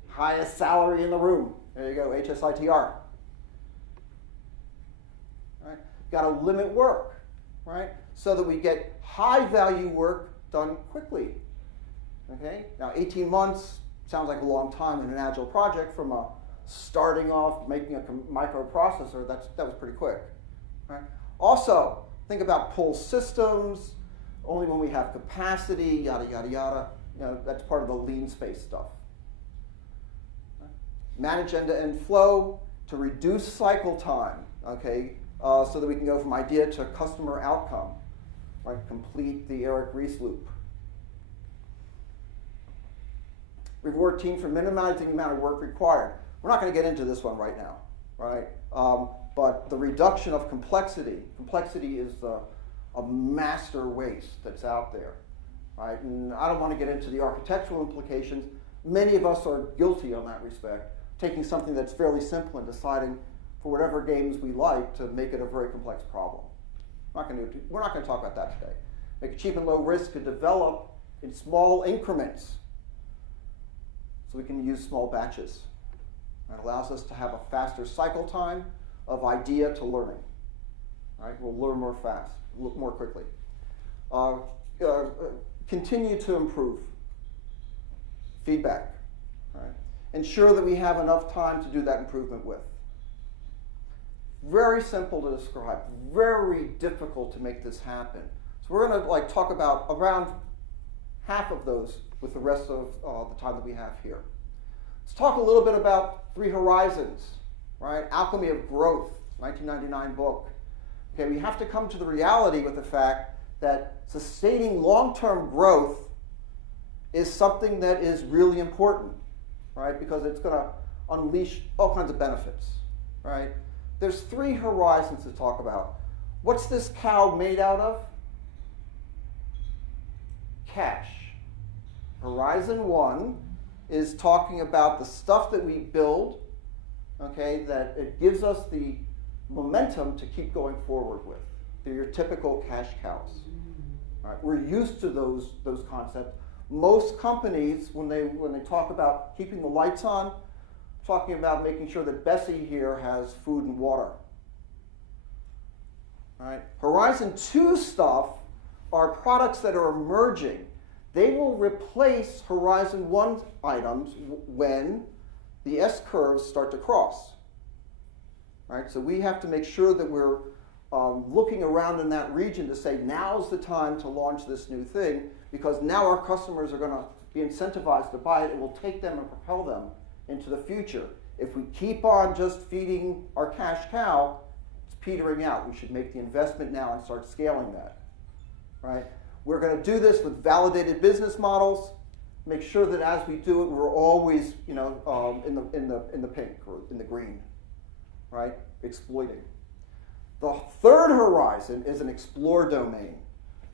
Highest salary in the room. There you go, HSITR. Right? Got to limit work, right? So that we get high value work done quickly. Okay? Now 18 months sounds like a long time in an Agile project. From starting off making a microprocessor, that was pretty quick. Right? Also, think about pull systems, only when we have capacity, yada, yada, yada. That's part of the lean space stuff. Right? manage end-to-end flow, to reduce cycle time, okay, so that we can go from idea to customer outcome, right? Complete the Eric Ries loop. Reward teams for minimizing the amount of work required. We're not going to get into this one right now, right? But the reduction of complexity. Complexity is a master waste that's out there, right? And I don't want to get into the architectural implications. Many of us are guilty on that respect, taking something that's fairly simple and deciding for whatever games we like to make it a very complex problem. We're not going to talk about that today. Make it cheap and low risk to develop in small increments so we can use small batches. It allows us to have a faster cycle time of idea to learning. Right? We'll learn more fast, more quickly. Continue to improve. Feedback. Right? Ensure that we have enough time to do that improvement with. Very simple to describe, very difficult to make this happen. So we're going to talk about around half of those with the rest of the time that we have here. Let's talk a little bit about 3 Horizons, right? Alchemy of Growth, 1999 book. Okay, we have to come to the reality with the fact that sustaining long-term growth is something that is really important, right? Because it's going to unleash all kinds of benefits, right? There's 3 horizons to talk about. What's this cow made out of? Cash. Horizon 1 is talking about the stuff that we build, okay, that it gives us the momentum to keep going forward with. They're your typical cash cows. All right, we're used to those concepts. Most companies, when they talk about keeping the lights on, talking about making sure that Bessie here has food and water. All right. Horizon 2 stuff are products that are emerging. They will replace Horizon 1 items when the S-curves start to cross. Right? So we have to make sure that we're looking around in that region to say, now's the time to launch this new thing, because now our customers are going to be incentivized to buy it. It will take them and propel them into the future. If we keep on just feeding our cash cow, it's petering out. We should make the investment now and start scaling that. Right? We're going to do this with validated business models. Make sure that as we do it, we're always, in the pink or in the green, right? Exploiting. The 3rd horizon is an explore domain.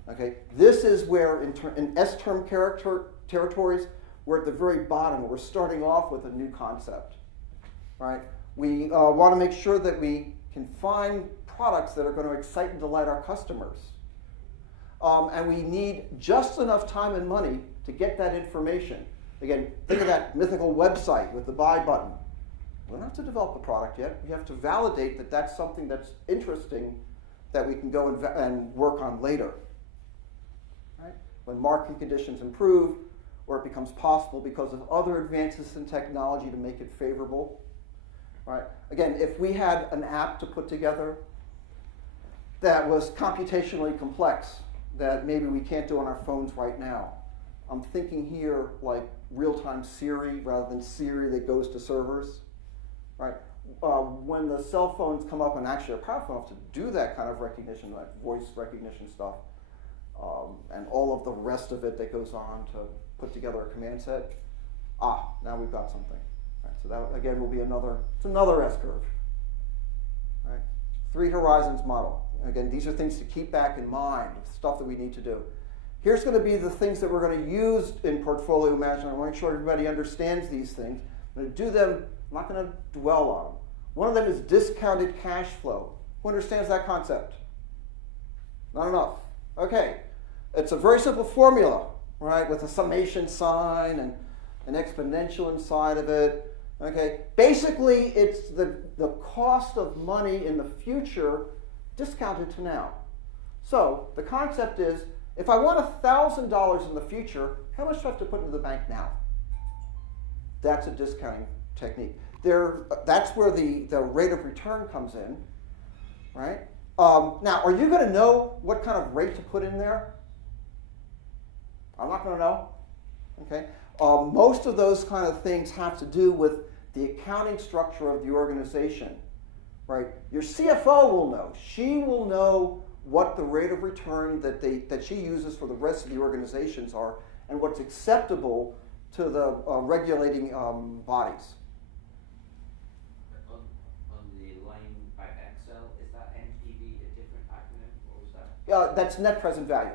Okay, this is where in S-term territories, we're at the very bottom. We're starting off with a new concept, right? We want to make sure that we can find products that are going to excite and delight our customers. And we need just enough time and money to get that information. Again, think of that mythical website with the buy button. We don't have to develop the product yet. We have to validate that that's something that's interesting that we can go and work on later. Right? When market conditions improve, or it becomes possible because of other advances in technology to make it favorable. Right? Again, if we had an app to put together that was computationally complex, that maybe we can't do on our phones right now. I'm thinking here like real-time Siri rather than Siri that goes to servers. Right? When the cell phones come up and actually are powerful enough to do that kind of recognition, like voice recognition stuff, and all of the rest of it that goes on to put together a command set, now we've got something. Right? So that again will be another S-curve. Right? 3 horizons model. Again, these are things to keep back in mind, stuff that we need to do. Here's going to be the things that we're going to use in portfolio management. I want to make sure everybody understands these things. I'm going to do them. I'm not going to dwell on them. One of them is discounted cash flow. Who understands that concept? Not enough. Okay. It's a very simple formula, right, with a summation sign and an exponential inside of it. Okay. Basically, it's the cost of money in the future discounted to now. So the concept is, if I want $1,000 in the future, how much do I have to put into the bank now? That's a discounting technique. That's where the rate of return comes in, right? Now, are you going to know what kind of rate to put in there? I'm not going to know. Okay. Most of those kind of things have to do with the accounting structure of the organization, right? Your CFO will know. She will know what the rate of return that she uses for the rest of the organizations are and what's acceptable to the regulating bodies. On the line by Excel, is that NPV a different acronym? What was that? That's net present value.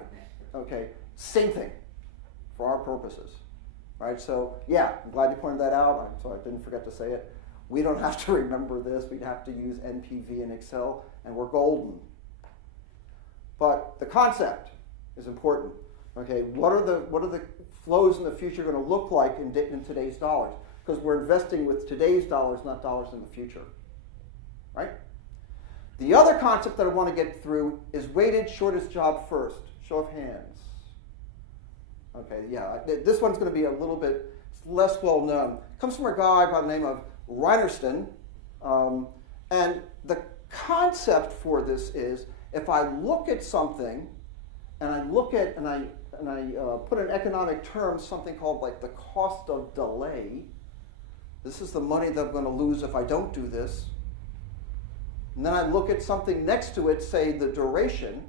Okay, same thing for our purposes, right? So yeah, I'm glad you pointed that out. So I didn't forget to say it. We don't have to remember this. We'd have to use NPV in Excel, and we're golden. But the concept is important. Okay, what are the flows in the future going to look like in today's dollars? Because we're investing with today's dollars, not dollars in the future, right? The other concept that I want to get through is weighted shortest job first. Show of hands. Okay, yeah, this one's going to be a little bit less well known. It comes from a guy by the name of Reinerston, and the concept for this is if I look at something and I look at and I put in economic terms something called like the cost of delay. This is the money that I'm going to lose if I don't do this. And then I look at something next to it, say the duration.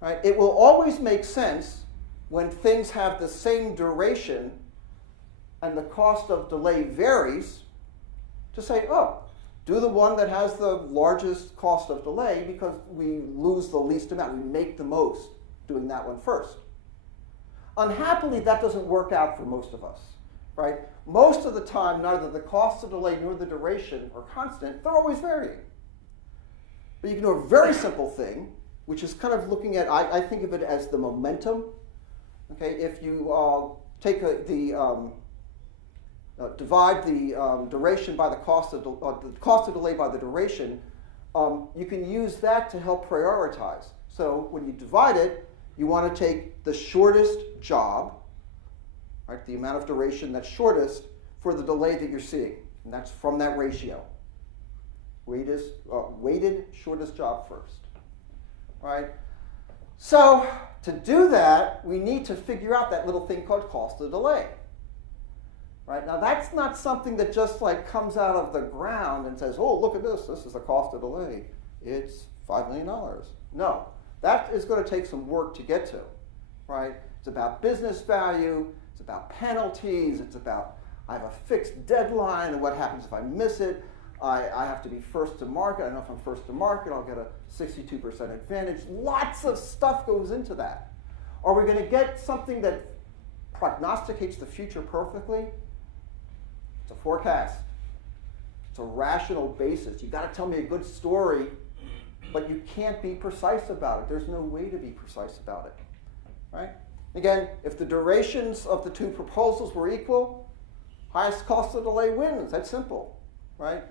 Right? It will always make sense when things have the same duration and the cost of delay varies to say, oh, do the one that has the largest cost of delay because we lose the least amount. We make the most doing that one first. Unhappily, that doesn't work out for most of us, right? Most of the time, neither the cost of delay nor the duration are constant. They're always varying. But you can do a very simple thing, which is kind of looking at, I think of it as the momentum. Okay, if you take divide the duration by the cost of delay by the duration, you can use that to help prioritize. So when you divide it, you want to take the shortest job, right, the amount of duration that's shortest for the delay that you're seeing, and that's from that ratio. Weighted shortest job first, right? So to do that, we need to figure out that little thing called cost of delay. Right? Now that's not something that just like comes out of the ground and says, oh, look at this, this is the cost of delay. It's $5 million. No, that is going to take some work to get to, right? It's about business value, it's about penalties, it's about I have a fixed deadline and what happens if I miss it. I have to be first to market. I know if I'm first to market, I'll get a 62% advantage. Lots of stuff goes into that. Are we going to get something that prognosticates the future perfectly? It's a forecast. It's a rational basis. You've got to tell me a good story, but you can't be precise about it. There's no way to be precise about it, right? Again, if the durations of the two proposals were equal, highest cost of delay wins. That's simple, right?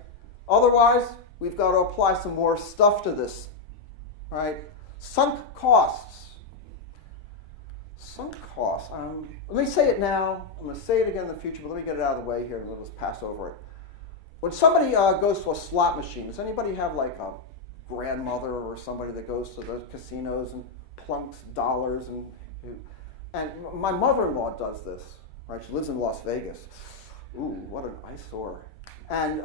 Otherwise, we've got to apply some more stuff to this, right? Sunk costs. Sunk costs. Let me say it now. I'm going to say it again in the future, but let me get it out of the way here and let's pass over it. When somebody goes to a slot machine, does anybody have like a grandmother or somebody that goes to the casinos and plunks dollars? And my mother-in-law does this, right? She lives in Las Vegas. Ooh, what an eyesore. And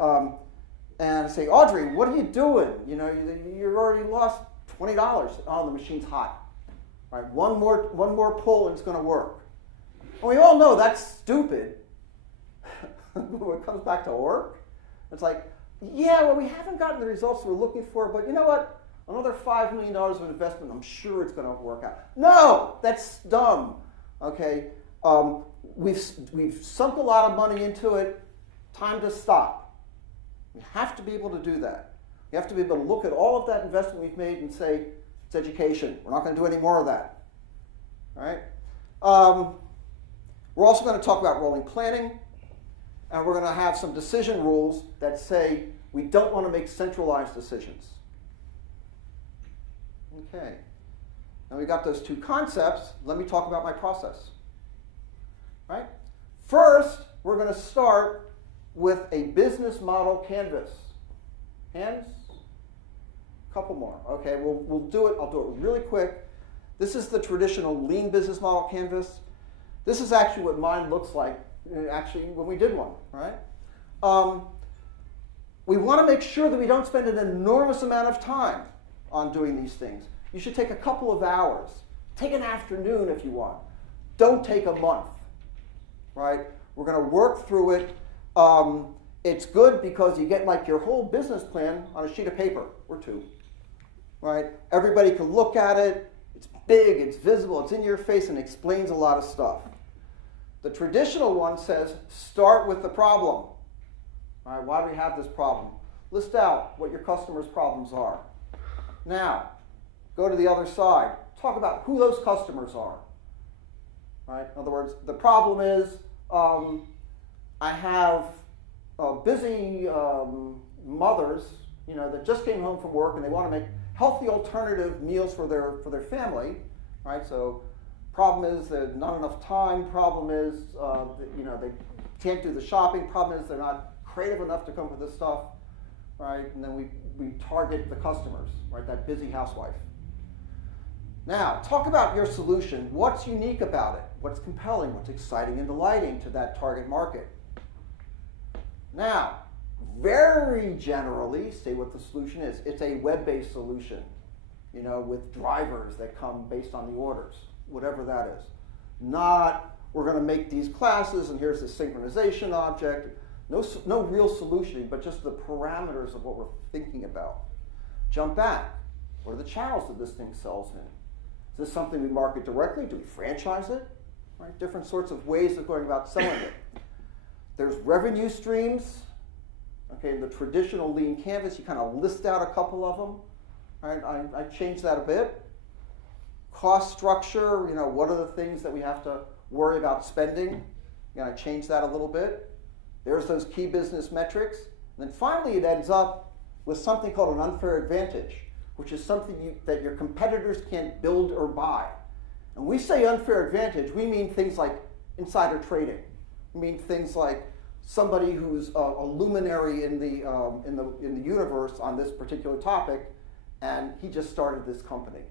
I say, Audrey, what are you doing? You know, you already lost $20. Oh, the machine's hot. Right, one more pull and it's going to work. And we all know that's stupid. When it comes back to work, it's like, yeah, well, we haven't gotten the results we're looking for, but you know what? Another $5 million of investment, I'm sure it's going to work out. No, that's dumb. Okay, we've sunk a lot of money into it. Time to stop. We have to be able to do that. We have to be able to look at all of that investment we've made and say, it's education. We're not going to do any more of that. All right? We're also going to talk about rolling planning, and we're going to have some decision rules that say we don't want to make centralized decisions. Okay. Now we got those two concepts. Let me talk about my process. All right? First, we're going to start with a business model canvas. Hands? Couple more. Okay, we'll do it. I'll do it really quick. This is the traditional lean business model canvas. This is actually what mine looks like actually when we did one, right? we want to make sure that we don't spend an enormous amount of time on doing these things. You should take a couple of hours. Take an afternoon if you want. Don't take a month, right? We're going to work through it. It's good because you get like your whole business plan on a sheet of paper or two, right? Everybody can look at it. It's big, it's visible, it's in your face, and explains a lot of stuff. The traditional one says, start with the problem. All right, why do we have this problem? List out what your customers' problems are. Now, go to the other side. Talk about who those customers are. Right? In other words, the problem is I have busy mothers, that just came home from work and they want to make healthy alternative meals for their family. Right? So, problem is there's not enough time. Problem is they can't do the shopping. Problem is they're not creative enough to come up with this stuff. Right? And then we target the customers. Right? That busy housewife. Now, talk about your solution. What's unique about it? What's compelling? What's exciting and delighting to that target market? Now, very generally, say what the solution is. It's a web-based solution, with drivers that come based on the orders, whatever that is. Not, we're going to make these classes and here's the synchronization object. No real solutioning, but just the parameters of what we're thinking about. Jump back. What are the channels that this thing sells in? Is this something we market directly? Do we franchise it? Right? Different sorts of ways of going about selling it. There's revenue streams. Okay, in the traditional lean canvas, you kind of list out a couple of them. Right? I changed that a bit. Cost structure, what are the things that we have to worry about spending? I changed that a little bit. There's those key business metrics. And then finally it ends up with something called an unfair advantage, which is something that your competitors can't build or buy. And we say unfair advantage, we mean things like insider trading. We mean things like somebody who's a luminary in the universe on this particular topic, and he just started this company.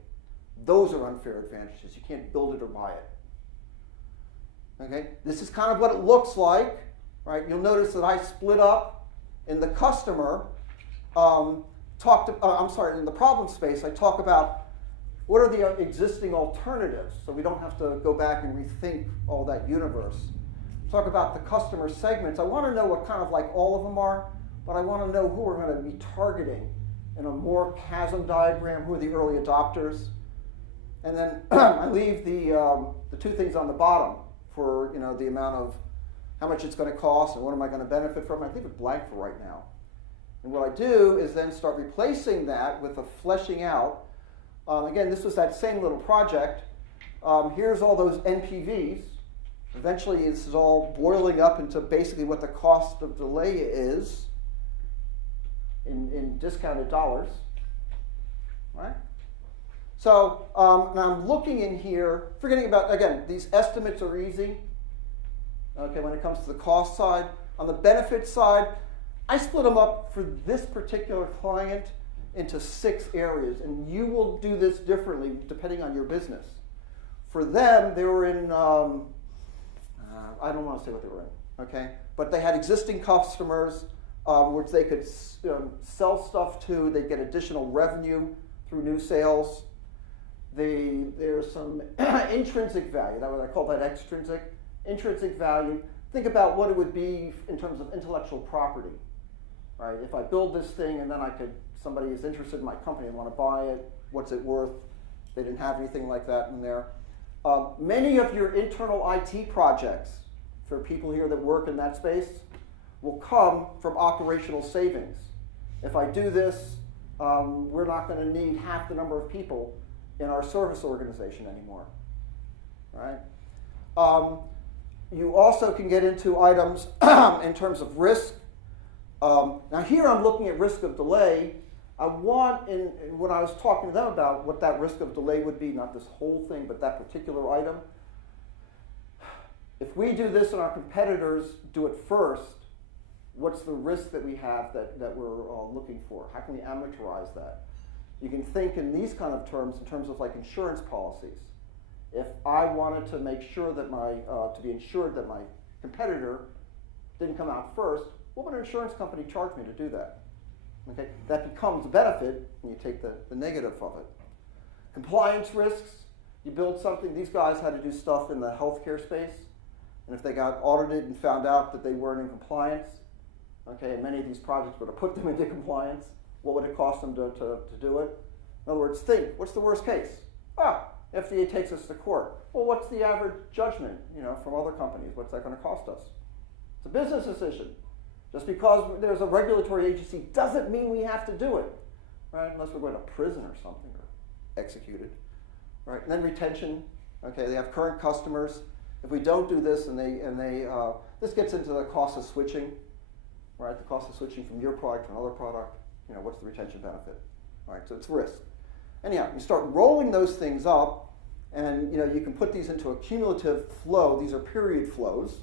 Those are unfair advantages. You can't build it or buy it. Okay, this is kind of what it looks like. Right? You'll notice that I split up in the customer. In the problem space, I talk about what are the existing alternatives, so we don't have to go back and rethink all that universe. Talk about the customer segments. I want to know what kind of like all of them are, but I want to know who we're going to be targeting in a more chasm diagram. Who are the early adopters? And then I leave the two things on the bottom for the amount of how much it's going to cost and what am I going to benefit from. I leave it blank for right now. And what I do is then start replacing that with a fleshing out. Again, this was that same little project. Here's all those NPVs. Eventually, this is all boiling up into basically what the cost of delay is in discounted dollars. Right? So now I'm looking in here, forgetting about, again, these estimates are easy. Okay, when it comes to the cost side. On the benefit side, I split them up for this particular client into 6 areas, and you will do this differently depending on your business. For them, they were in, I don't want to say what they were in, okay? But they had existing customers which they could sell stuff to. They'd get additional revenue through new sales. There's some intrinsic value. That was, I call that extrinsic. Intrinsic value. Think about what it would be in terms of intellectual property. Right? If I build this thing and then somebody is interested in my company and want to buy it, what's it worth? They didn't have anything like that in there. Many of your internal IT projects for people here that work in that space will come from operational savings. If I do this, we're not going to need half the number of people in our service organization anymore. Right? You also can get into items in terms of risk. Now here I'm looking at risk of delay. I want, in what I was talking to them about, what that risk of delay would be, not this whole thing, but that particular item. If we do this and our competitors do it first, what's the risk that we have that we're looking for? How can we amortize that? You can think in these kind of terms, in terms of like insurance policies. If I wanted to make sure that to be insured that my competitor didn't come out first, what would an insurance company charge me to do that? Okay, that becomes a benefit when you take the negative of it. Compliance risks, you build something, these guys had to do stuff in the healthcare space, and if they got audited and found out that they weren't in compliance, okay, and many of these projects were to put them into compliance, what would it cost them to do it? In other words, think, what's the worst case? FDA takes us to court. Well, what's the average judgment, from other companies? What's that going to cost us? It's a business decision. Just because there's a regulatory agency doesn't mean we have to do it, right? Unless we're going to prison or something, or executed, right? And then retention. Okay, they have current customers. If we don't do this, this gets into the cost of switching, right? The cost of switching from your product to another product. What's the retention benefit? All right, so it's risk. Anyhow, you start rolling those things up, and you can put these into a cumulative flow. These are period flows.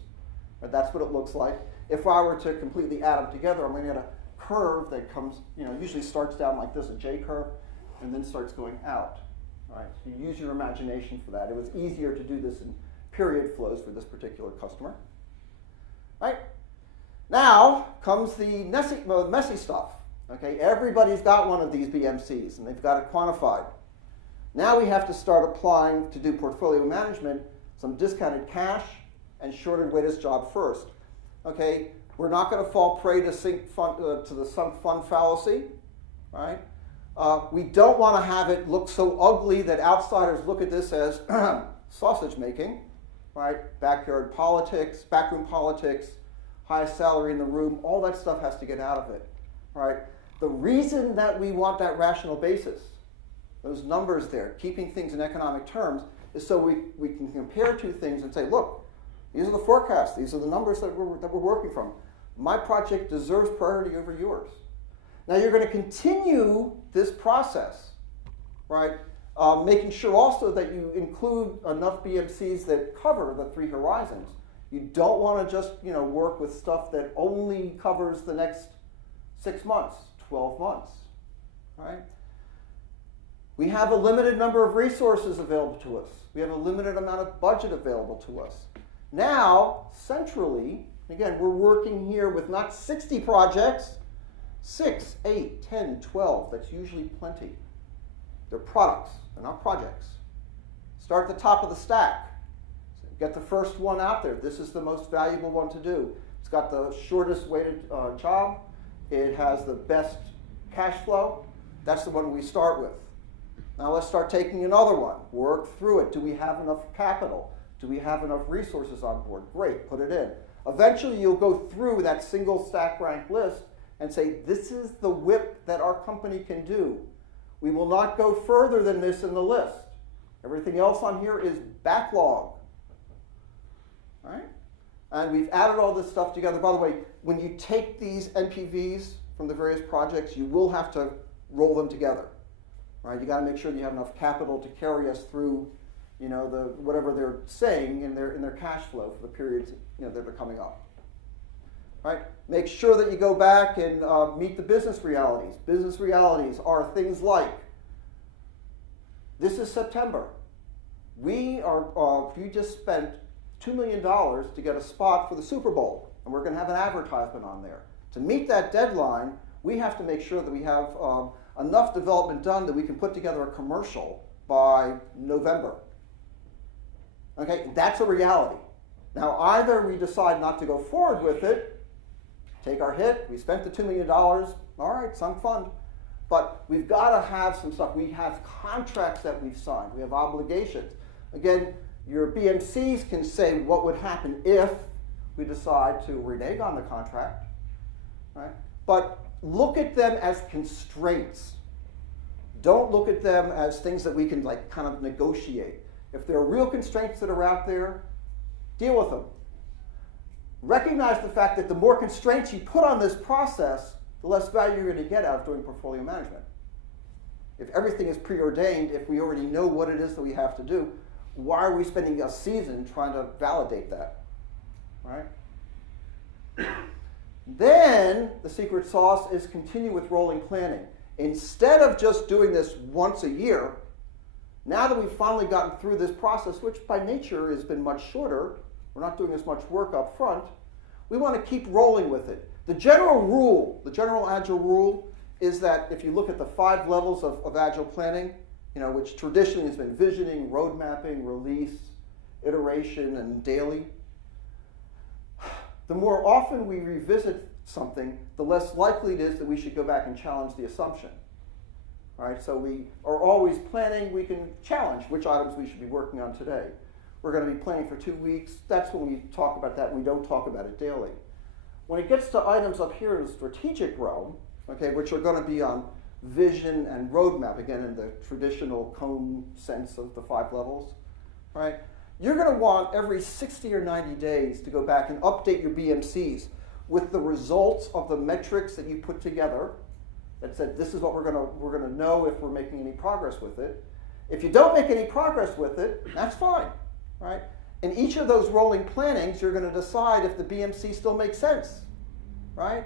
Right? That's what it looks like. If I were to completely add them together, I'm going to get a curve that comes, usually starts down like this, a J curve, and then starts going out. Right? So you use your imagination for that. It was easier to do this in period flows for this particular customer. Right? Now comes the messy stuff. Okay, everybody's got one of these BMCs, and they've got it quantified. Now we have to start applying, to do portfolio management, some discounted cash and shorted weighted job first. Okay, we're not going to fall prey to the sunk fund fallacy, right? We don't want to have it look so ugly that outsiders look at this as sausage making, right? Backyard politics, backroom politics, highest salary in the room, all that stuff has to get out of it, right? The reason that we want that rational basis, those numbers there, keeping things in economic terms, is so we can compare two things and say, look, these are the forecasts, these are the numbers that we're working from. My project deserves priority over yours. Now you're going to continue this process, right? Making sure also that you include enough BMCs that cover the three horizons. You don't want to just work with stuff that only covers the next 6 months, 12 months, right? We have a limited number of resources available to us. We have a limited amount of budget available to us. Now, centrally, again, we're working here with not 60 projects, 6, 8, 10, 12. That's usually plenty. They're products, they're not projects. Start at the top of the stack. Get the first one out there. This is the most valuable one to do. It's got the shortest weighted job. It has the best cash flow. That's the one we start with. Now let's start taking another one. Work through it. Do we have enough capital? Do we have enough resources on board? Great, put it in. Eventually you'll go through that single stack rank list and say, this is the WIP that our company can do. We will not go further than this in the list. Everything else on here is backlog. All right? And we've added all this stuff together. By the way, when you take these NPVs from the various projects, you will have to roll them together. Right? You got to make sure that you have enough capital to carry us through, the whatever they're saying in their cash flow for the periods that are coming up. Right? Make sure that you go back and meet the business realities. Business realities are things like, this is September. We just spent $2 million to get a spot for the Super Bowl, and we're going to have an advertisement on there. To meet that deadline, we have to make sure that we have enough development done that we can put together a commercial by November. Okay, that's a reality. Now, either we decide not to go forward with it, take our hit, we spent the $2 million, all right, sunk fund, but we've got to have some stuff. We have contracts that we've signed. We have obligations. Again, your BMCs can say what would happen if we decide to renege on the contract, right? But look at them as constraints. Don't look at them as things that we can kind of negotiate. If there are real constraints that are out there, deal with them. Recognize the fact that the more constraints you put on this process, the less value you're going to get out of doing portfolio management. If everything is preordained, if we already know what it is that we have to do, why are we spending a season trying to validate that, right? Then the secret sauce is continue with rolling planning. Instead of just doing this once a year, now that we've finally gotten through this process, which by nature has been much shorter, we're not doing as much work up front, we want to keep rolling with it. The general rule, the general Agile rule, is that if you look at the 5 levels of Agile planning, which traditionally has been visioning, road mapping, release, iteration, and daily, the more often we revisit something, the less likely it is that we should go back and challenge the assumption. All right, so we are always planning, we can challenge which items we should be working on today. We're going to be planning for 2 weeks. That's when we talk about that. We don't talk about it daily. When it gets to items up here in the strategic realm, okay, which are going to be on vision and roadmap, again in the traditional cone sense of the 5 levels, right? You're going to want every 60 or 90 days to go back and update your BMCs with the results of the metrics that you put together that said this is what we're going to know if we're making any progress with it. If you don't make any progress with it, that's fine, right? In each of those rolling plannings, you're going to decide if the BMC still makes sense, right?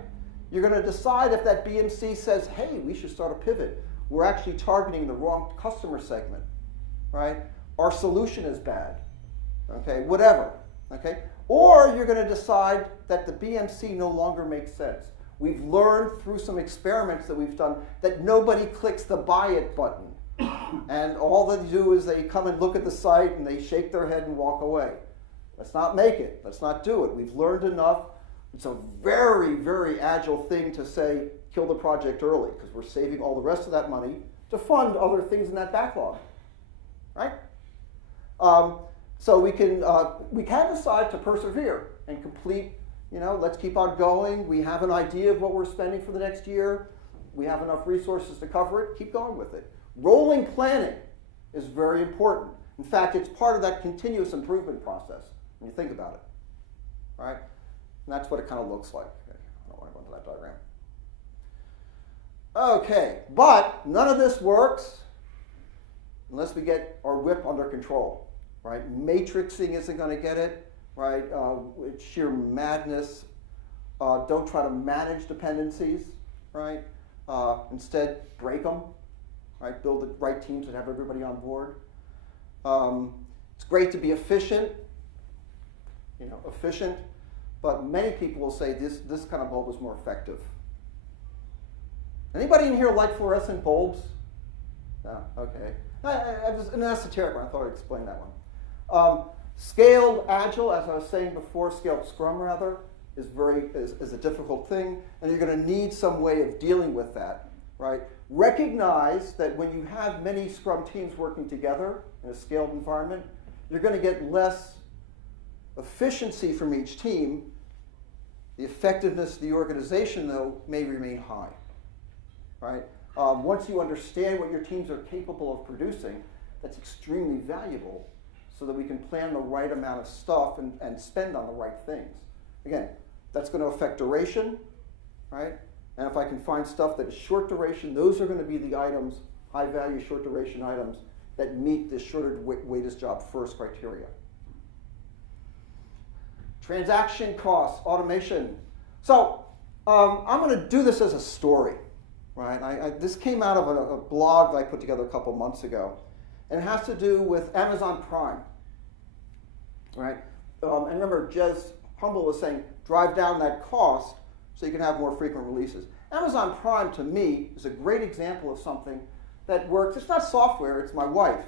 You're going to decide if that BMC says, hey, we should start a pivot. We're actually targeting the wrong customer segment, right? Our solution is bad, okay, whatever, okay? Or you're going to decide that the BMC no longer makes sense. We've learned through some experiments that we've done that nobody clicks the buy it button. And all they do is they come and look at the site and they shake their head and walk away. Let's not make it. Let's not do it. We've learned enough. It's a very, very agile thing to say, kill the project early, because we're saving all the rest of that money to fund other things in that backlog, right? So we can decide to persevere and complete, let's keep on going. We have an idea of what we're spending for the next year. We have enough resources to cover it. Keep going with it. Rolling planning is very important. In fact, it's part of that continuous improvement process when you think about it, right? And that's what it kind of looks like. Okay, I don't want to go into that diagram. Okay, but none of this works unless we get our whip under control, right? Matrixing isn't going to get it, right? It's sheer madness. Don't try to manage dependencies, right? Instead, break them, right? Build the right teams that have everybody on board. It's great to be efficient, but many people will say this kind of bulb is more effective. Anybody in here like fluorescent bulbs? No, okay. I was an esoteric one. I thought I'd explain that one. Scaled Agile, as I was saying before, scaled Scrum rather, is a difficult thing, and you're going to need some way of dealing with that, right? Recognize that when you have many Scrum teams working together in a scaled environment, you're going to get less efficiency from each team. The effectiveness of the organization, though, may remain high, right? Once you understand what your teams are capable of producing, that's extremely valuable so that we can plan the right amount of stuff and spend on the right things. Again, that's going to affect duration, right? And if I can find stuff that is short duration, those are going to be the items, high value short duration items, that meet the shorter waitest job first criteria. Transaction costs, automation. So I'm going to do this as a story, right? This came out of a blog that I put together a couple months ago, and it has to do with Amazon Prime, right? And remember, Jez Humble was saying, drive down that cost so you can have more frequent releases. Amazon Prime, to me, is a great example of something that works. It's not software, it's my wife.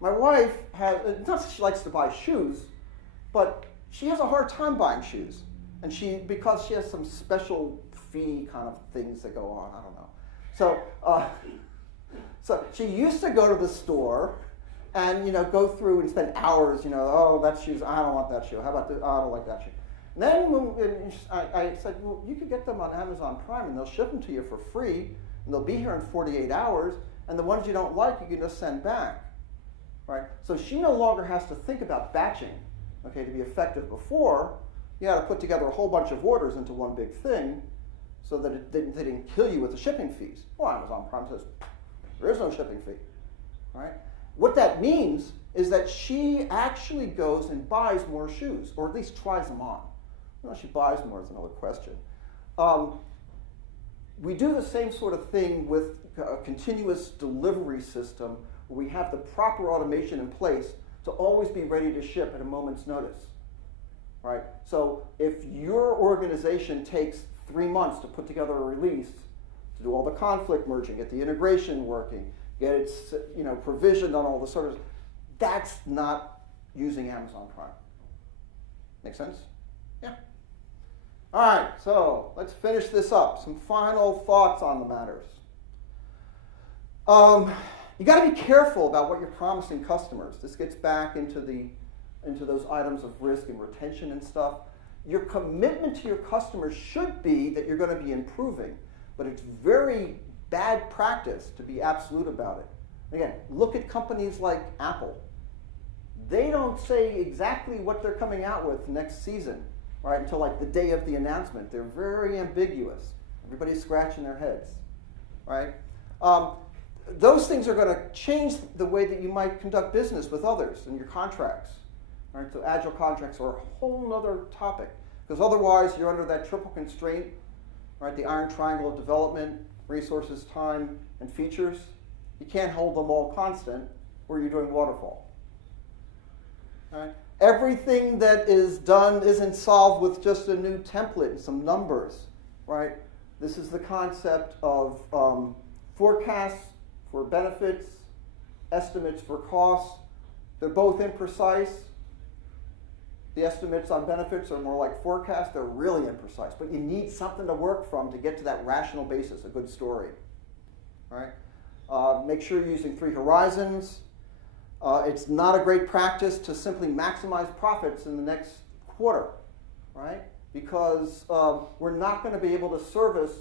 My wife it's not that she likes to buy shoes, but she has a hard time buying shoes. And because she has some special fee kind of things that go on, I don't know. So she used to go to the store and go through and spend hours, oh, that shoe's, I don't want that shoe. How about this? Oh, I don't like that shoe. And then I said, well, you could get them on Amazon Prime and they'll ship them to you for free and they'll be here in 48 hours and the ones you don't like you can just send back, right? So she no longer has to think about batching, okay, to be effective. Before, you had to put together a whole bunch of orders into one big thing so that they didn't kill you with the shipping fees. Well, Amazon Prime says, there is no shipping fee, right? What that means is that she actually goes and buys more shoes, or at least tries them on. Well, she buys more is another question. We do the same sort of thing with a continuous delivery system where we have the proper automation in place to always be ready to ship at a moment's notice, right? So if your organization takes 3 months to put together a release, to do all the conflict merging, get the integration working, get it provisioned on all the servers. That's not using Amazon Prime. Make sense? Yeah. All right, so let's finish this up. Some final thoughts on the matters. You got to be careful about what you're promising customers. This gets back into those items of risk and retention and stuff. Your commitment to your customers should be that you're going to be improving, but it's very bad practice to be absolute about it. Again, look at companies like Apple. They don't say exactly what they're coming out with next season, right, until like the day of the announcement. They're very ambiguous. Everybody's scratching their heads, right? Those things are going to change the way that you might conduct business with others in your contracts, right? So agile contracts are a whole other topic, because otherwise you're under that triple constraint, right? The iron triangle of development, resources, time, and features. You can't hold them all constant where you're doing waterfall. Right? Everything that is done isn't solved with just a new template and some numbers, right? This is the concept of forecasts for benefits, estimates for costs. They're both imprecise. The estimates on benefits are more like forecasts. They're really imprecise, but you need something to work from to get to that rational basis, a good story, right? Make sure you're using 3 horizons. It's not a great practice to simply maximize profits in the next quarter, right? Because we're not going to be able to service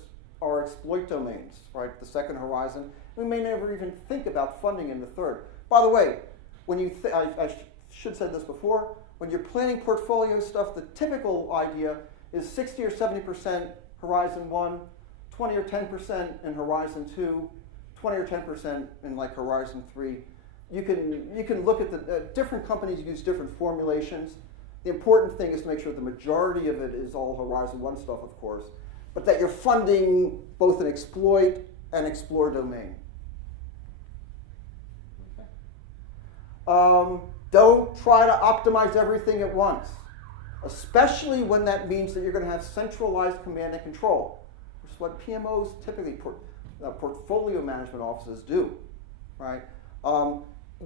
our exploit domains, right? The second horizon. We may never even think about funding in the third. By the way, when you I should have said this before, when you're planning portfolio stuff, the typical idea is 60 or 70% Horizon 1, 20 or 10% in Horizon 2, 20 or 10% in like Horizon 3. You can look at the different companies use different formulations. The important thing is to make sure the majority of it is all Horizon 1 stuff, of course, but that you're funding both an exploit and explore domain. Okay. Don't try to optimize everything at once, especially when that means that you're going to have centralized command and control, which is what PMOs typically, portfolio management offices do, right?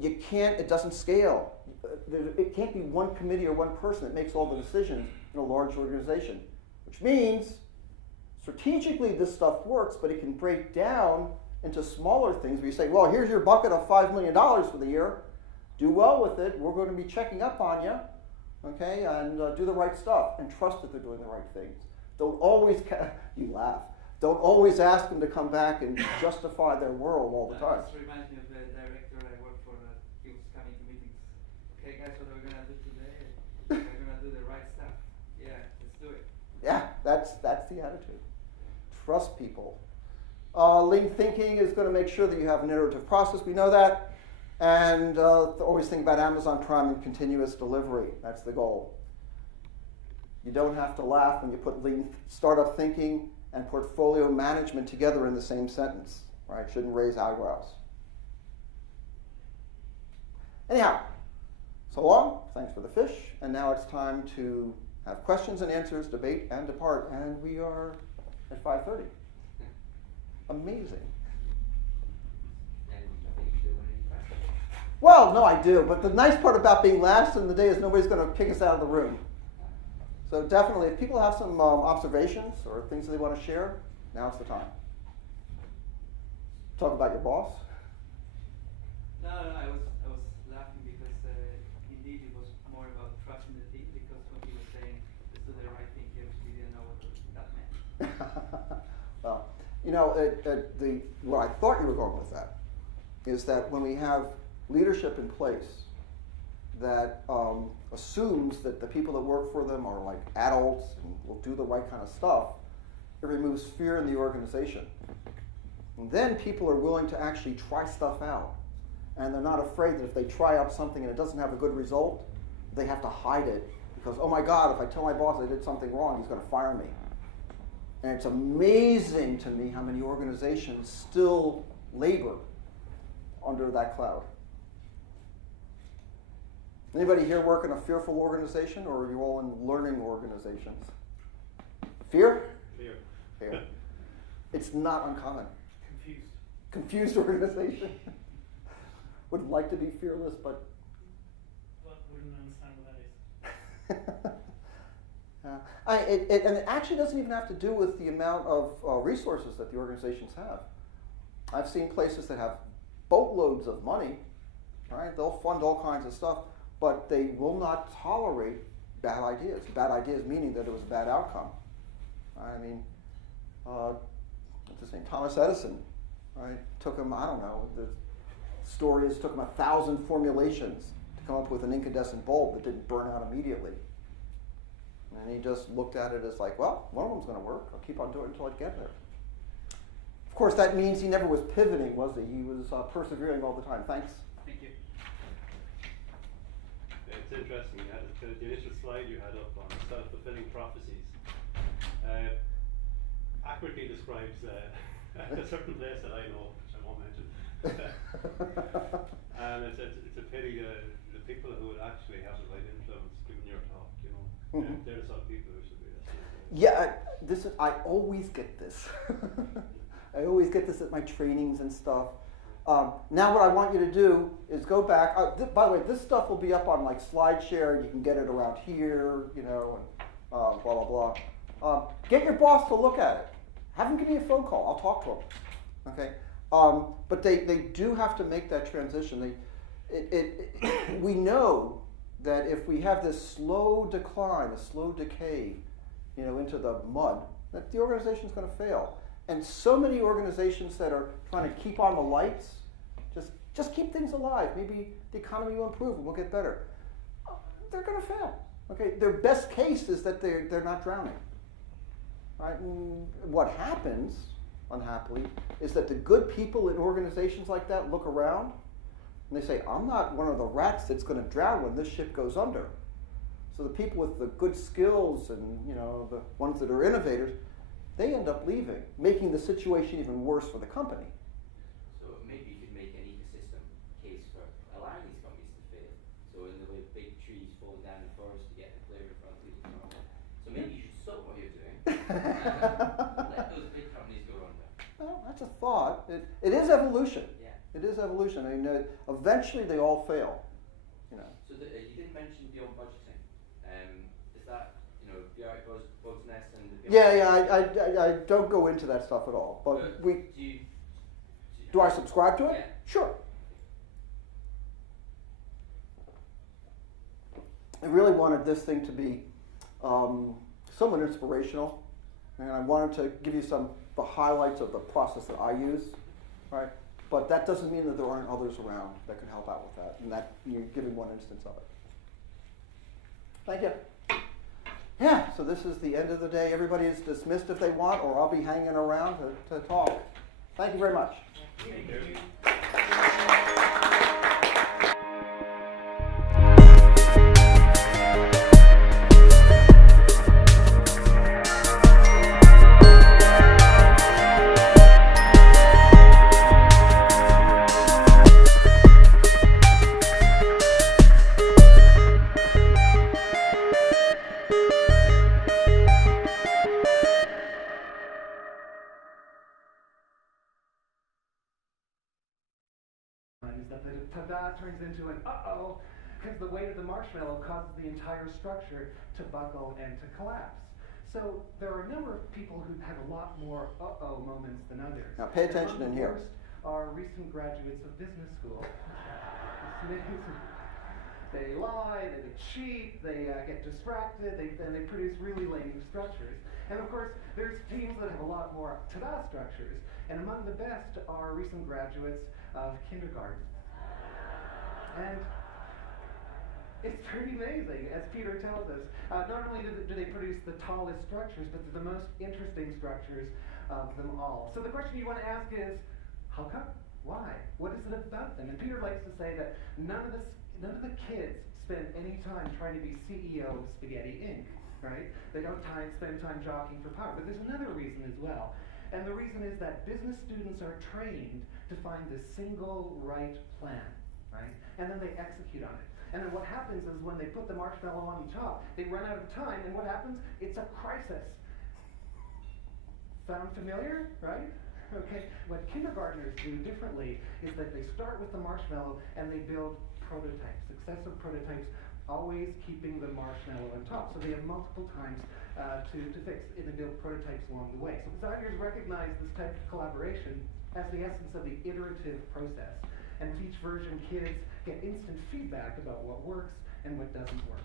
You can't, it doesn't scale. It can't be one committee or one person that makes all the decisions in a large organization, which means strategically this stuff works, but it can break down into smaller things where you say, well, here's your bucket of $5 million for the year. Do well with it. We're going to be checking up on you, okay, and do the right stuff and trust that they're doing the right things. Don't always, you laugh, don't always ask them to come back and justify their world all the time. This reminds me of the director I worked for. He was coming to meetings. Okay, guys, what are we going to do today? We're going to do the right stuff. Yeah, let's do it. Yeah, that's the attitude. Trust people. Lean thinking is going to make sure that you have an iterative process. We know that. And always think about Amazon Prime and continuous delivery. That's the goal. You don't have to laugh when you put lean startup thinking and portfolio management together in the same sentence, right? Shouldn't raise eyebrows. Anyhow, so long. Thanks for the fish. And now it's time to have questions and answers, debate, and depart. And we are at 5:30. Amazing. Well, no, I do. But the nice part about being last in the day is nobody's going to kick us out of the room. So definitely, if people have some observations or things that they want to share, now's the time. Talk about your boss. No, I was laughing because indeed it was more about trusting the team, because when he was saying let's do the right thing, he actually didn't know what that meant. Well, you know, what I thought you were going with that is that when we have leadership in place that assumes that the people that work for them are like adults and will do the right kind of stuff, it removes fear in the organization. And then people are willing to actually try stuff out. And they're not afraid that if they try out something and it doesn't have a good result, they have to hide it. Because, oh my God, if I tell my boss I did something wrong, he's going to fire me. And it's amazing to me how many organizations still labor under that cloud. Anybody here work in a fearful organization, or are you all in learning organizations? Fear? Fear. It's not uncommon. Confused. Confused organization. Would like to be fearless, but Wouldn't understand what that is. And it actually doesn't even have to do with the amount of resources that the organizations have. I've seen places that have boatloads of money, right? They'll fund all kinds of stuff, but they will not tolerate bad ideas. Bad ideas meaning that it was a bad outcome. I mean, what's his name? Thomas Edison, right? Took him, I don't know, the story is took him 1,000 formulations to come up with an incandescent bulb that didn't burn out immediately. And he just looked at it as like, well, one of them's going to work. I'll keep on doing it until I get there. Of course, that means he never was pivoting, was he? He was persevering all the time. Thanks. Thank you. It's interesting. You had the initial slide you had up on self-fulfilling prophecies. Accurately describes a certain place that I know, which I won't mention. And it's a pity the people who would actually have the right influence given your talk, you know, they're the sort of people who should be listening to. Yeah, I always get this. I always get this at my trainings and stuff. Now what I want you to do is go back. By the way, this stuff will be up on like SlideShare. You can get it around here, you know, and blah, blah, blah. Get your boss to look at it. Have him give me a phone call. I'll talk to him. Okay? But they do have to make that transition. We know that if we have this slow decline, a slow decay, you know, into the mud, that the organization's going to fail. And so many organizations that are trying to keep on the lights, just keep things alive. Maybe the economy will improve and we'll get better. They're going to fail. Okay, their best case is that they're not drowning. Right? And what happens, unhappily, is that the good people in organizations like that look around and they say, I'm not one of the rats that's going to drown when this ship goes under. So the people with the good skills and, you know, the ones that are innovators, they end up leaving, making the situation even worse for the company. So maybe you could make an ecosystem case for allowing these companies to fail. So in the way big trees falling down the forest to get the clear in front of you. So maybe you should stop what you're doing and let those big companies go under. Well, that's a thought. It is evolution. Yeah. It is evolution. I mean, eventually they all fail. You know. So you didn't mention beyond budgeting. Is that, you know, beyond Bug's Nest and the Yeah, I don't go into that stuff at all. But do I subscribe to it? Yeah. Sure. I really wanted this thing to be somewhat inspirational, and I wanted to give you the highlights of the process that I use, right? But that doesn't mean that there aren't others around that can help out with that, and that you're giving one instance of it. Thank you. Yeah, so this is the end of the day. Everybody is dismissed if they want, or I'll be hanging around to talk. Thank you very much. Thank you. Is that the ta-da turns into an uh-oh, because the weight of the marshmallow causes the entire structure to buckle and to collapse. So there are a number of people who have a lot more uh-oh moments than others. Now pay attention and in here. First are recent graduates of business school. They lie, they cheat, they get distracted, then they produce really lame structures. And of course, there's teams that have a lot more ta-da structures. And among the best are recent graduates of kindergarten. And it's pretty amazing, as Peter tells us. Not only do they produce the tallest structures, but they're the most interesting structures of them all. So the question you want to ask is, how come? Why? What is it about them? And Peter likes to say that none of the kids spend any time trying to be CEO of Spaghetti Inc., right? They don't spend time jockeying for power. But there's another reason as well. And the reason is that business students are trained to find the single right plan, right? And then they execute on it. And then what happens is when they put the marshmallow on the top, they run out of time, and what happens? It's a crisis. Sound familiar, right? Okay, what kindergartners do differently is that they start with the marshmallow and they build prototypes, successive prototypes, always keeping the marshmallow on top. So they have multiple times to fix, and they build prototypes along the way. So designers recognize this type of collaboration as the essence of the iterative process. And with each version, kids get instant feedback about what works and what doesn't work.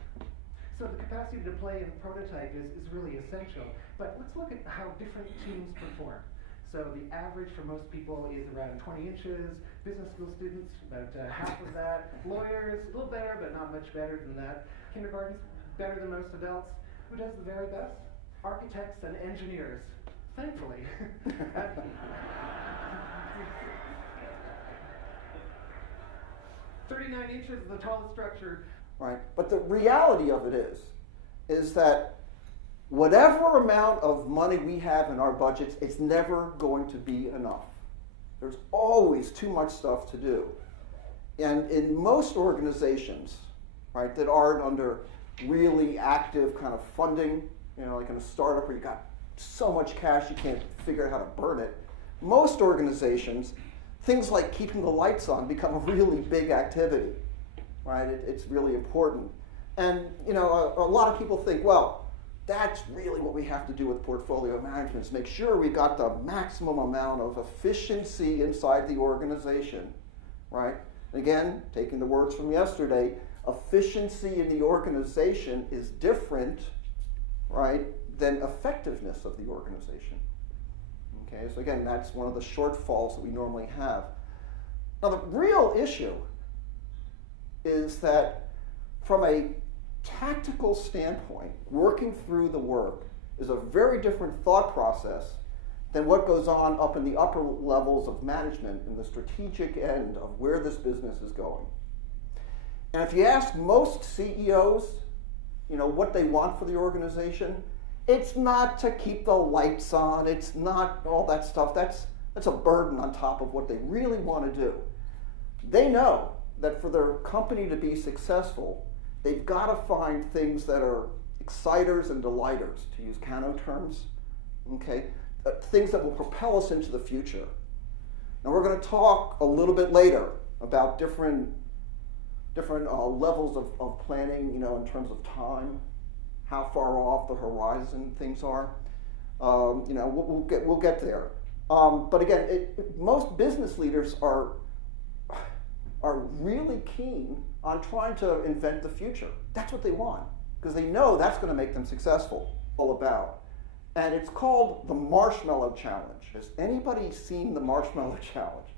So the capacity to play and prototype is really essential. But let's look at how different teams perform. So the average for most people is around 20 inches. Business school students, about half of that. Lawyers, a little better, but not much better than that. Kindergartens, better than most adults. Who does the very best? Architects and engineers, thankfully. 39 inches is the tallest structure. Right? But the reality of it is that whatever amount of money we have in our budgets, it's never going to be enough. There's always too much stuff to do. And in most organizations, right, that aren't under really active kind of funding, like in a startup where you got so much cash you can't figure out how to burn it, most organizations, things like keeping the lights on become a really big activity. Right? It's really important. And a lot of people think, well, that's really what we have to do with portfolio management, is make sure we got the maximum amount of efficiency inside the organization, right? Again, taking the words from yesterday, efficiency in the organization is different, right, than effectiveness of the organization. Okay, so again, that's one of the shortfalls that we normally have. Now, the real issue is that from a tactical standpoint, working through the work is a very different thought process than what goes on up in the upper levels of management in the strategic end of where this business is going. And if you ask most CEOs, what they want for the organization, it's not to keep the lights on, it's not all that stuff. That's a burden on top of what they really want to do. They know that for their company to be successful, they've got to find things that are exciters and delighters, to use Kano terms, okay? Things that will propel us into the future. Now we're going to talk a little bit later about different levels of planning, in terms of time, how far off the horizon things are. We'll get there. But again, most business leaders are really keen on trying to invent the future. That's what they want, because they know that's going to make them successful. All about. And it's called the Marshmallow Challenge. Has anybody seen the Marshmallow Challenge?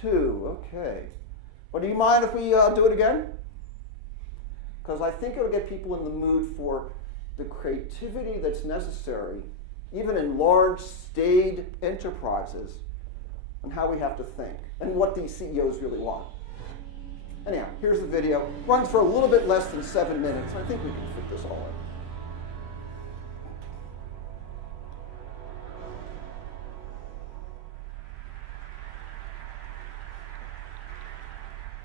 2, okay. Well, do you mind if we do it again? Because I think it'll get people in the mood for the creativity that's necessary, even in large, staid enterprises, and how we have to think, and what these CEOs really want. Anyhow, here's the video. Runs for a little bit less than 7 minutes. I think we can fit this all in.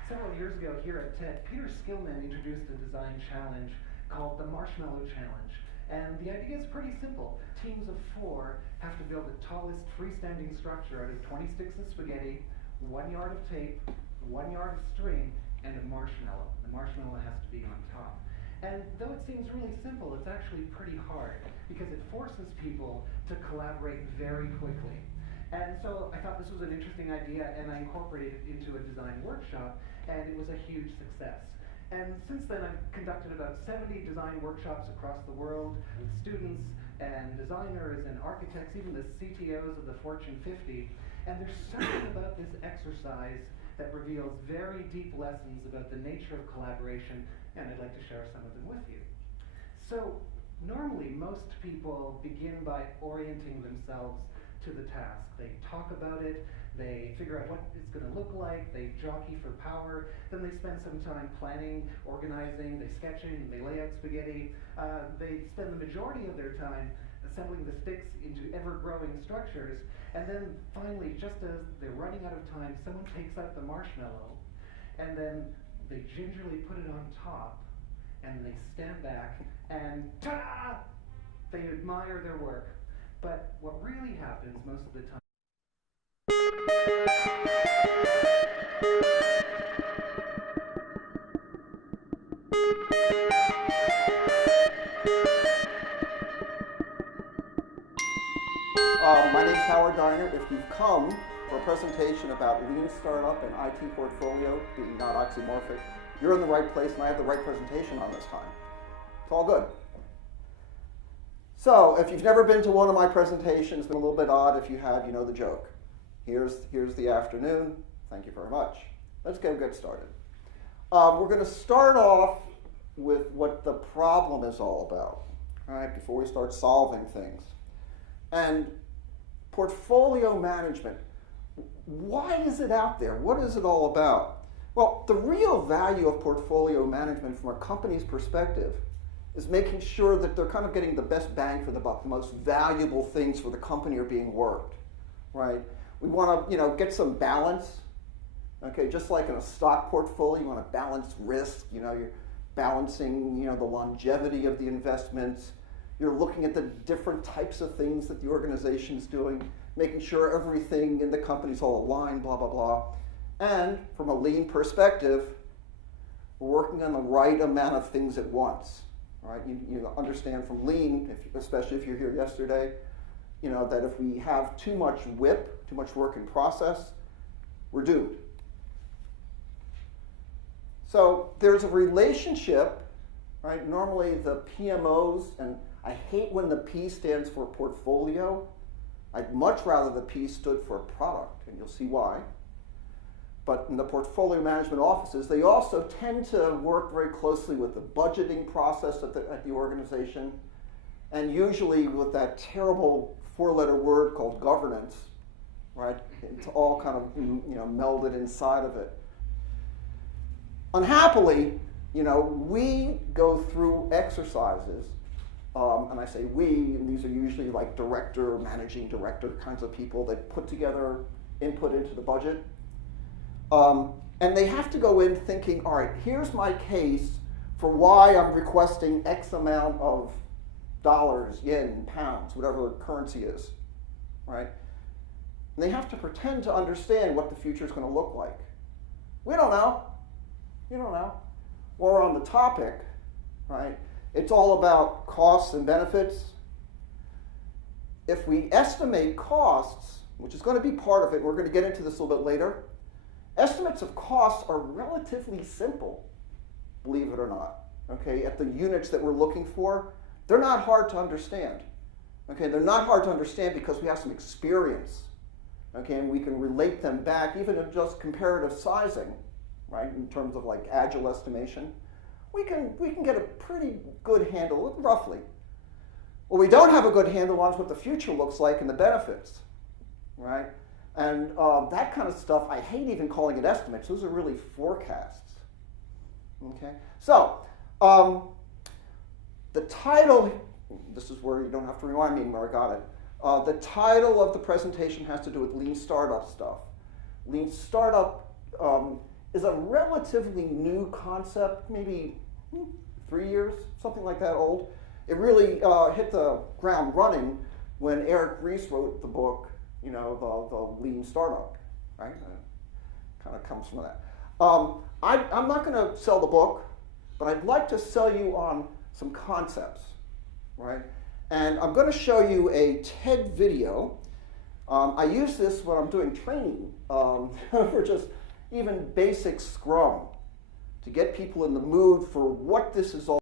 Several years ago here at TED, Peter Skillman introduced a design challenge called the Marshmallow Challenge. And the idea is pretty simple. Teams of 4 have to build the tallest freestanding structure out of 20 sticks of spaghetti, 1 yard of tape, 1 yard of string, and a marshmallow. The marshmallow has to be on top. And though it seems really simple, it's actually pretty hard because it forces people to collaborate very quickly. And so I thought this was an interesting idea, and I incorporated it into a design workshop, and it was a huge success. And since then, I've conducted about 70 design workshops across the world with students and designers and architects, even the CTOs of the Fortune 50. And there's something about this exercise that reveals very deep lessons about the nature of collaboration, and I'd like to share some of them with you. So normally, most people begin by orienting themselves to the task. They talk about it, they figure out what it's going to look like, they jockey for power, then they spend some time planning, organizing, they sketching, they lay out spaghetti. They spend the majority of their time assembling the sticks into ever-growing structures, and then finally, just as they're running out of time, someone takes out the marshmallow, and then they gingerly put it on top, and they stand back, and ta-da! They admire their work. But what really happens most of the time my name's Howard Deiner. If you've come for a presentation about lean startup and IT portfolio being not oxymorphic, you're in the right place, and I have the right presentation on this time. It's all good. So, if you've never been to one of my presentations, it's been a little bit odd. If you have, you know the joke. Here's the afternoon. Thank you very much. Let's get started. We're going to start off with what the problem is all about, all right, before we start solving things. And portfolio management, why is it out there? What is it all about? Well, the real value of portfolio management from a company's perspective is making sure that they're kind of getting the best bang for the buck, the most valuable things for the company are being worked, right? We want to, get some balance, okay? Just like in a stock portfolio, you want to balance risk, you're balancing, the longevity of the investments. You're looking at the different types of things that the organization's doing, making sure everything in the company's all aligned, blah, blah, blah. And from a lean perspective, we're working on the right amount of things at once. All right? You understand from lean, especially if you're here yesterday, that if we have too much WIP, too much work in process, we're doomed. So there's a relationship, right? Normally the PMOs, and I hate when the P stands for portfolio. I'd much rather the P stood for product, and you'll see why. But in the portfolio management offices, they also tend to work very closely with the budgeting process at the organization, and usually with that terrible four-letter word called governance, right? It's all kind of melded inside of it. Unhappily, we go through exercises, and I say we, and these are usually like director, managing director kinds of people that put together input into the budget. And they have to go in thinking, all right, here's my case for why I'm requesting X amount of dollars, yen, pounds, whatever currency is, right? And they have to pretend to understand what the future is going to look like. We don't know. You don't know. Or on the topic, right? It's all about costs and benefits. If we estimate costs, which is going to be part of it, we're going to get into this a little bit later, estimates of costs are relatively simple, believe it or not. Okay, at the units that we're looking for, they're not hard to understand. Okay, they're not hard to understand because we have some experience. Okay, and we can relate them back even in just comparative sizing, right? In terms of like Agile estimation, we can get a pretty good handle, roughly. What we don't have a good handle on is what the future looks like and the benefits, right? And that kind of stuff, I hate even calling it estimates. Those are really forecasts. Okay, so the title, this is where you don't have to remind me where I got it. The title of the presentation has to do with lean startup stuff. Lean startup is a relatively new concept, maybe 3 years, something like that old. It really hit the ground running when Eric Ries wrote the book, the lean startup, right? Kind of comes from that. I'm not going to sell the book, but I'd like to sell you on some concepts, right? And I'm going to show you a TED video. I use this when I'm doing training for just even basic Scrum to get people in the mood for what this is all